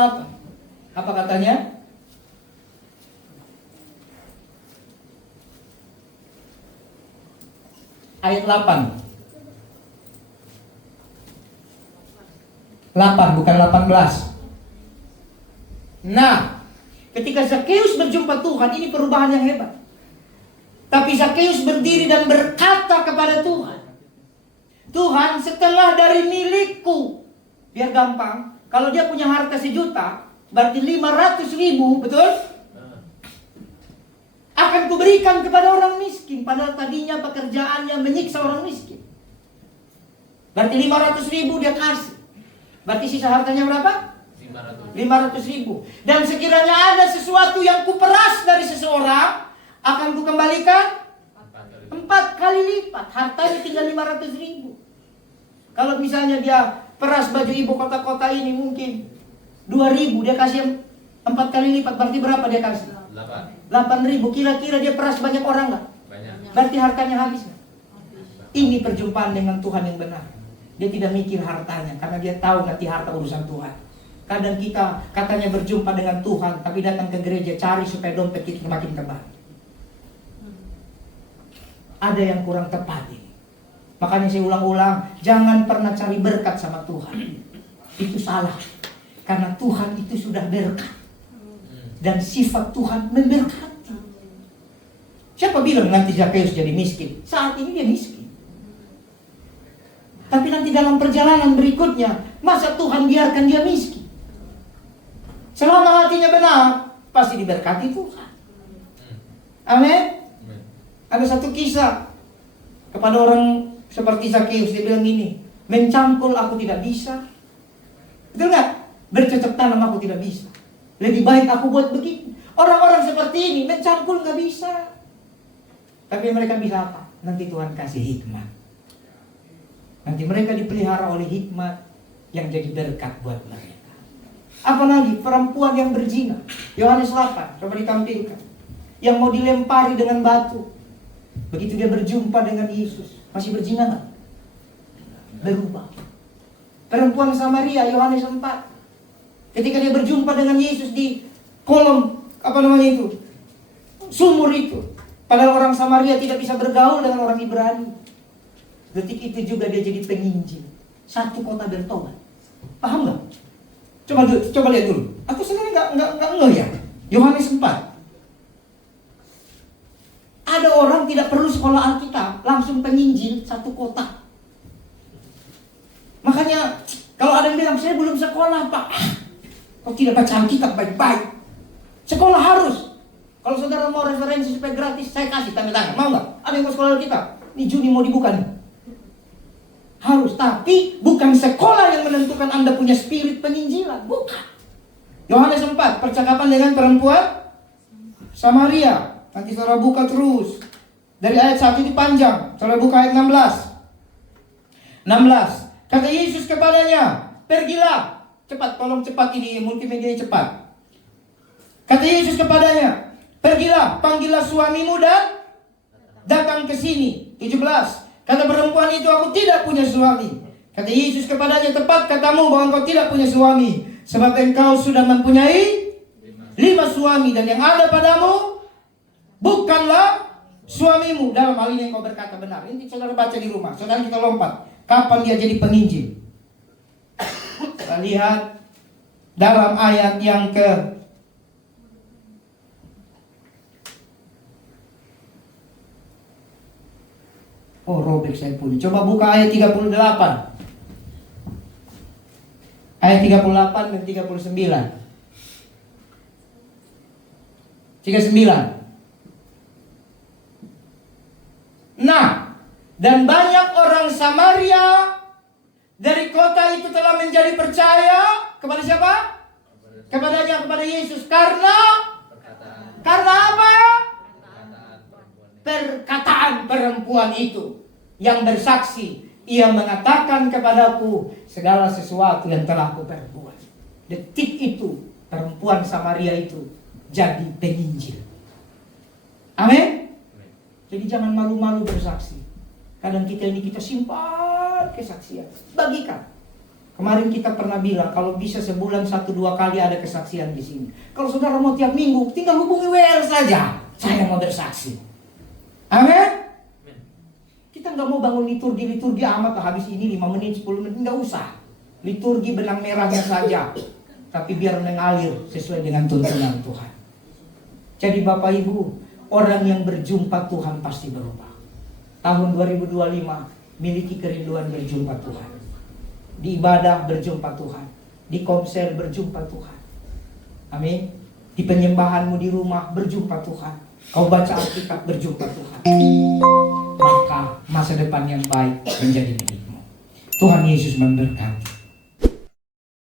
8. Apa katanya? Ayat 8. 8 bukan 18. Nah, ketika Zakheus berjumpa Tuhan, ini perubahan yang hebat. Tapi Zakheus berdiri dan berkata kepada Tuhan, Tuhan, setengah dari milikku. Biar gampang, kalau dia punya harta 1 juta, berarti 500.000, betul? Akan kuberikan kepada orang miskin. Padahal tadinya pekerjaannya menyiksa orang miskin. Berarti 500.000 dia kasih. Berarti sisa hartanya berapa? 500.000. Dan sekiranya ada sesuatu yang kuperas dari seseorang, akan kukembalikan 4 kali lipat. Hartanya tinggal 500.000. Kalau misalnya dia peras baju ibu kota-kota ini mungkin 2.000, dia kasih 4 kali lipat. Berarti berapa dia kasih? 8.000. Kira-kira dia peras banyak orang nggak? Banyak. Berarti hartanya habis nggak? Ini perjumpaan dengan Tuhan yang benar. Dia tidak mikir hartanya, karena dia tahu nanti harta urusan Tuhan. Kadang kita katanya berjumpa dengan Tuhan, tapi datang ke gereja cari supaya dompet kita makin tebal. Ada yang kurang tepat ini. Makanya saya ulang-ulang, jangan pernah cari berkat sama Tuhan. Itu salah. Karena Tuhan itu sudah berkat. Dan sifat Tuhan memberkati. Siapa bilang nanti Zakheus jadi miskin? Saat ini dia miskin. Tapi nanti dalam perjalanan berikutnya, masa Tuhan biarkan dia miskin? Selama hatinya benar, pasti diberkati Tuhan. Amin. Ada satu kisah kepada orang seperti Zakheus, dia bilang gini, mencangkul aku tidak bisa. Betul nggak? Bercocok tanam aku tidak bisa. Lebih baik aku buat begini. Orang-orang seperti ini mencangkul nggak bisa. Tapi mereka bisa apa? Nanti Tuhan kasih hikmat. Nanti mereka dipelihara oleh hikmat yang jadi berkat buat mereka. Apalagi perempuan yang berzina. Yohanes 8, coba ditampilkan. Yang mau dilempari dengan batu. Begitu dia berjumpa dengan Yesus, masih berzina nggak? Berubah. Perempuan Samaria, Yohanes 4. Ketika dia berjumpa dengan Yesus di kolom, sumur itu. Padahal orang Samaria tidak bisa bergaul dengan orang Ibrani. Detik itu juga dia jadi penginjil. Satu kota bertobat. Paham nggak? Coba lihat dulu. Aku sebenarnya nggak ngeh ya. Yohanes 4. Ada orang tidak perlu sekolah Alkitab, langsung penginjil satu kota. Makanya kalau ada yang bilang saya belum sekolah Pak, kau tidak baca Alkitab baik-baik. Sekolah harus. Kalau saudara mau referensi supaya gratis, saya kasih tanda tangan. Mau nggak? Ada yang mau sekolah Alkitab? Ini Juni mau dibuka nih. Harus, tapi bukan sekolah yang menentukan Anda punya spirit penginjilan. Bukan. Yohanes 4, percakapan dengan perempuan Samaria. Nanti saudara buka terus. Dari ayat 1 ini panjang. Saudara buka ayat 16. Kata Yesus kepadanya, pergilah. Cepat, tolong cepat ini, multimedia cepat. Kata Yesus kepadanya, pergilah, panggillah suamimu dan datang ke sini. 17. Kata perempuan itu, aku tidak punya suami. Kata Yesus kepadanya, tepat katamu bahwa engkau tidak punya suami. Sebab engkau sudah mempunyai 5 suami. Dan yang ada padamu bukanlah suamimu. Dalam hal ini engkau berkata benar. Ini saudara baca di rumah. Saudara kita lompat. Kapan dia jadi penginjil? Kita lihat dalam ayat yang ke robek saya punya. Coba buka ayat 38. Ayat 38 dan 39. 39. Nah, dan banyak orang Samaria dari kota itu telah menjadi percaya kepada siapa? Kepada Yesus. Karena apa? Perkataan perempuan itu yang bersaksi, ia mengatakan kepadaku segala sesuatu yang telah aku perbuat. Detik itu perempuan Samaria itu jadi penginjil. Amin. Jadi jangan malu-malu bersaksi. Kadang kita simpan kesaksian, bagikan. Kemarin kita pernah bilang kalau bisa sebulan 1-2 kali ada kesaksian di sini. Kalau saudara mau tiap minggu, tinggal hubungi WL saja. Saya mau bersaksi. Amin. Kita nggak mau bangun liturgi amat lah, habis ini 5 menit, 10 menit, nggak usah. Liturgi benang merahnya saja, tapi biar mengalir sesuai dengan tuntunan Tuhan. Jadi Bapak Ibu, orang yang berjumpa Tuhan pasti berubah. Tahun 2025 miliki kerinduan berjumpa Tuhan. Di ibadah berjumpa Tuhan, di konser berjumpa Tuhan. Amin. Di penyembahanmu di rumah berjumpa Tuhan. Kau baca Alkitab berjumpa Tuhan. Maka masa depan yang baik menjadi milikmu. Tuhan Yesus memberkati.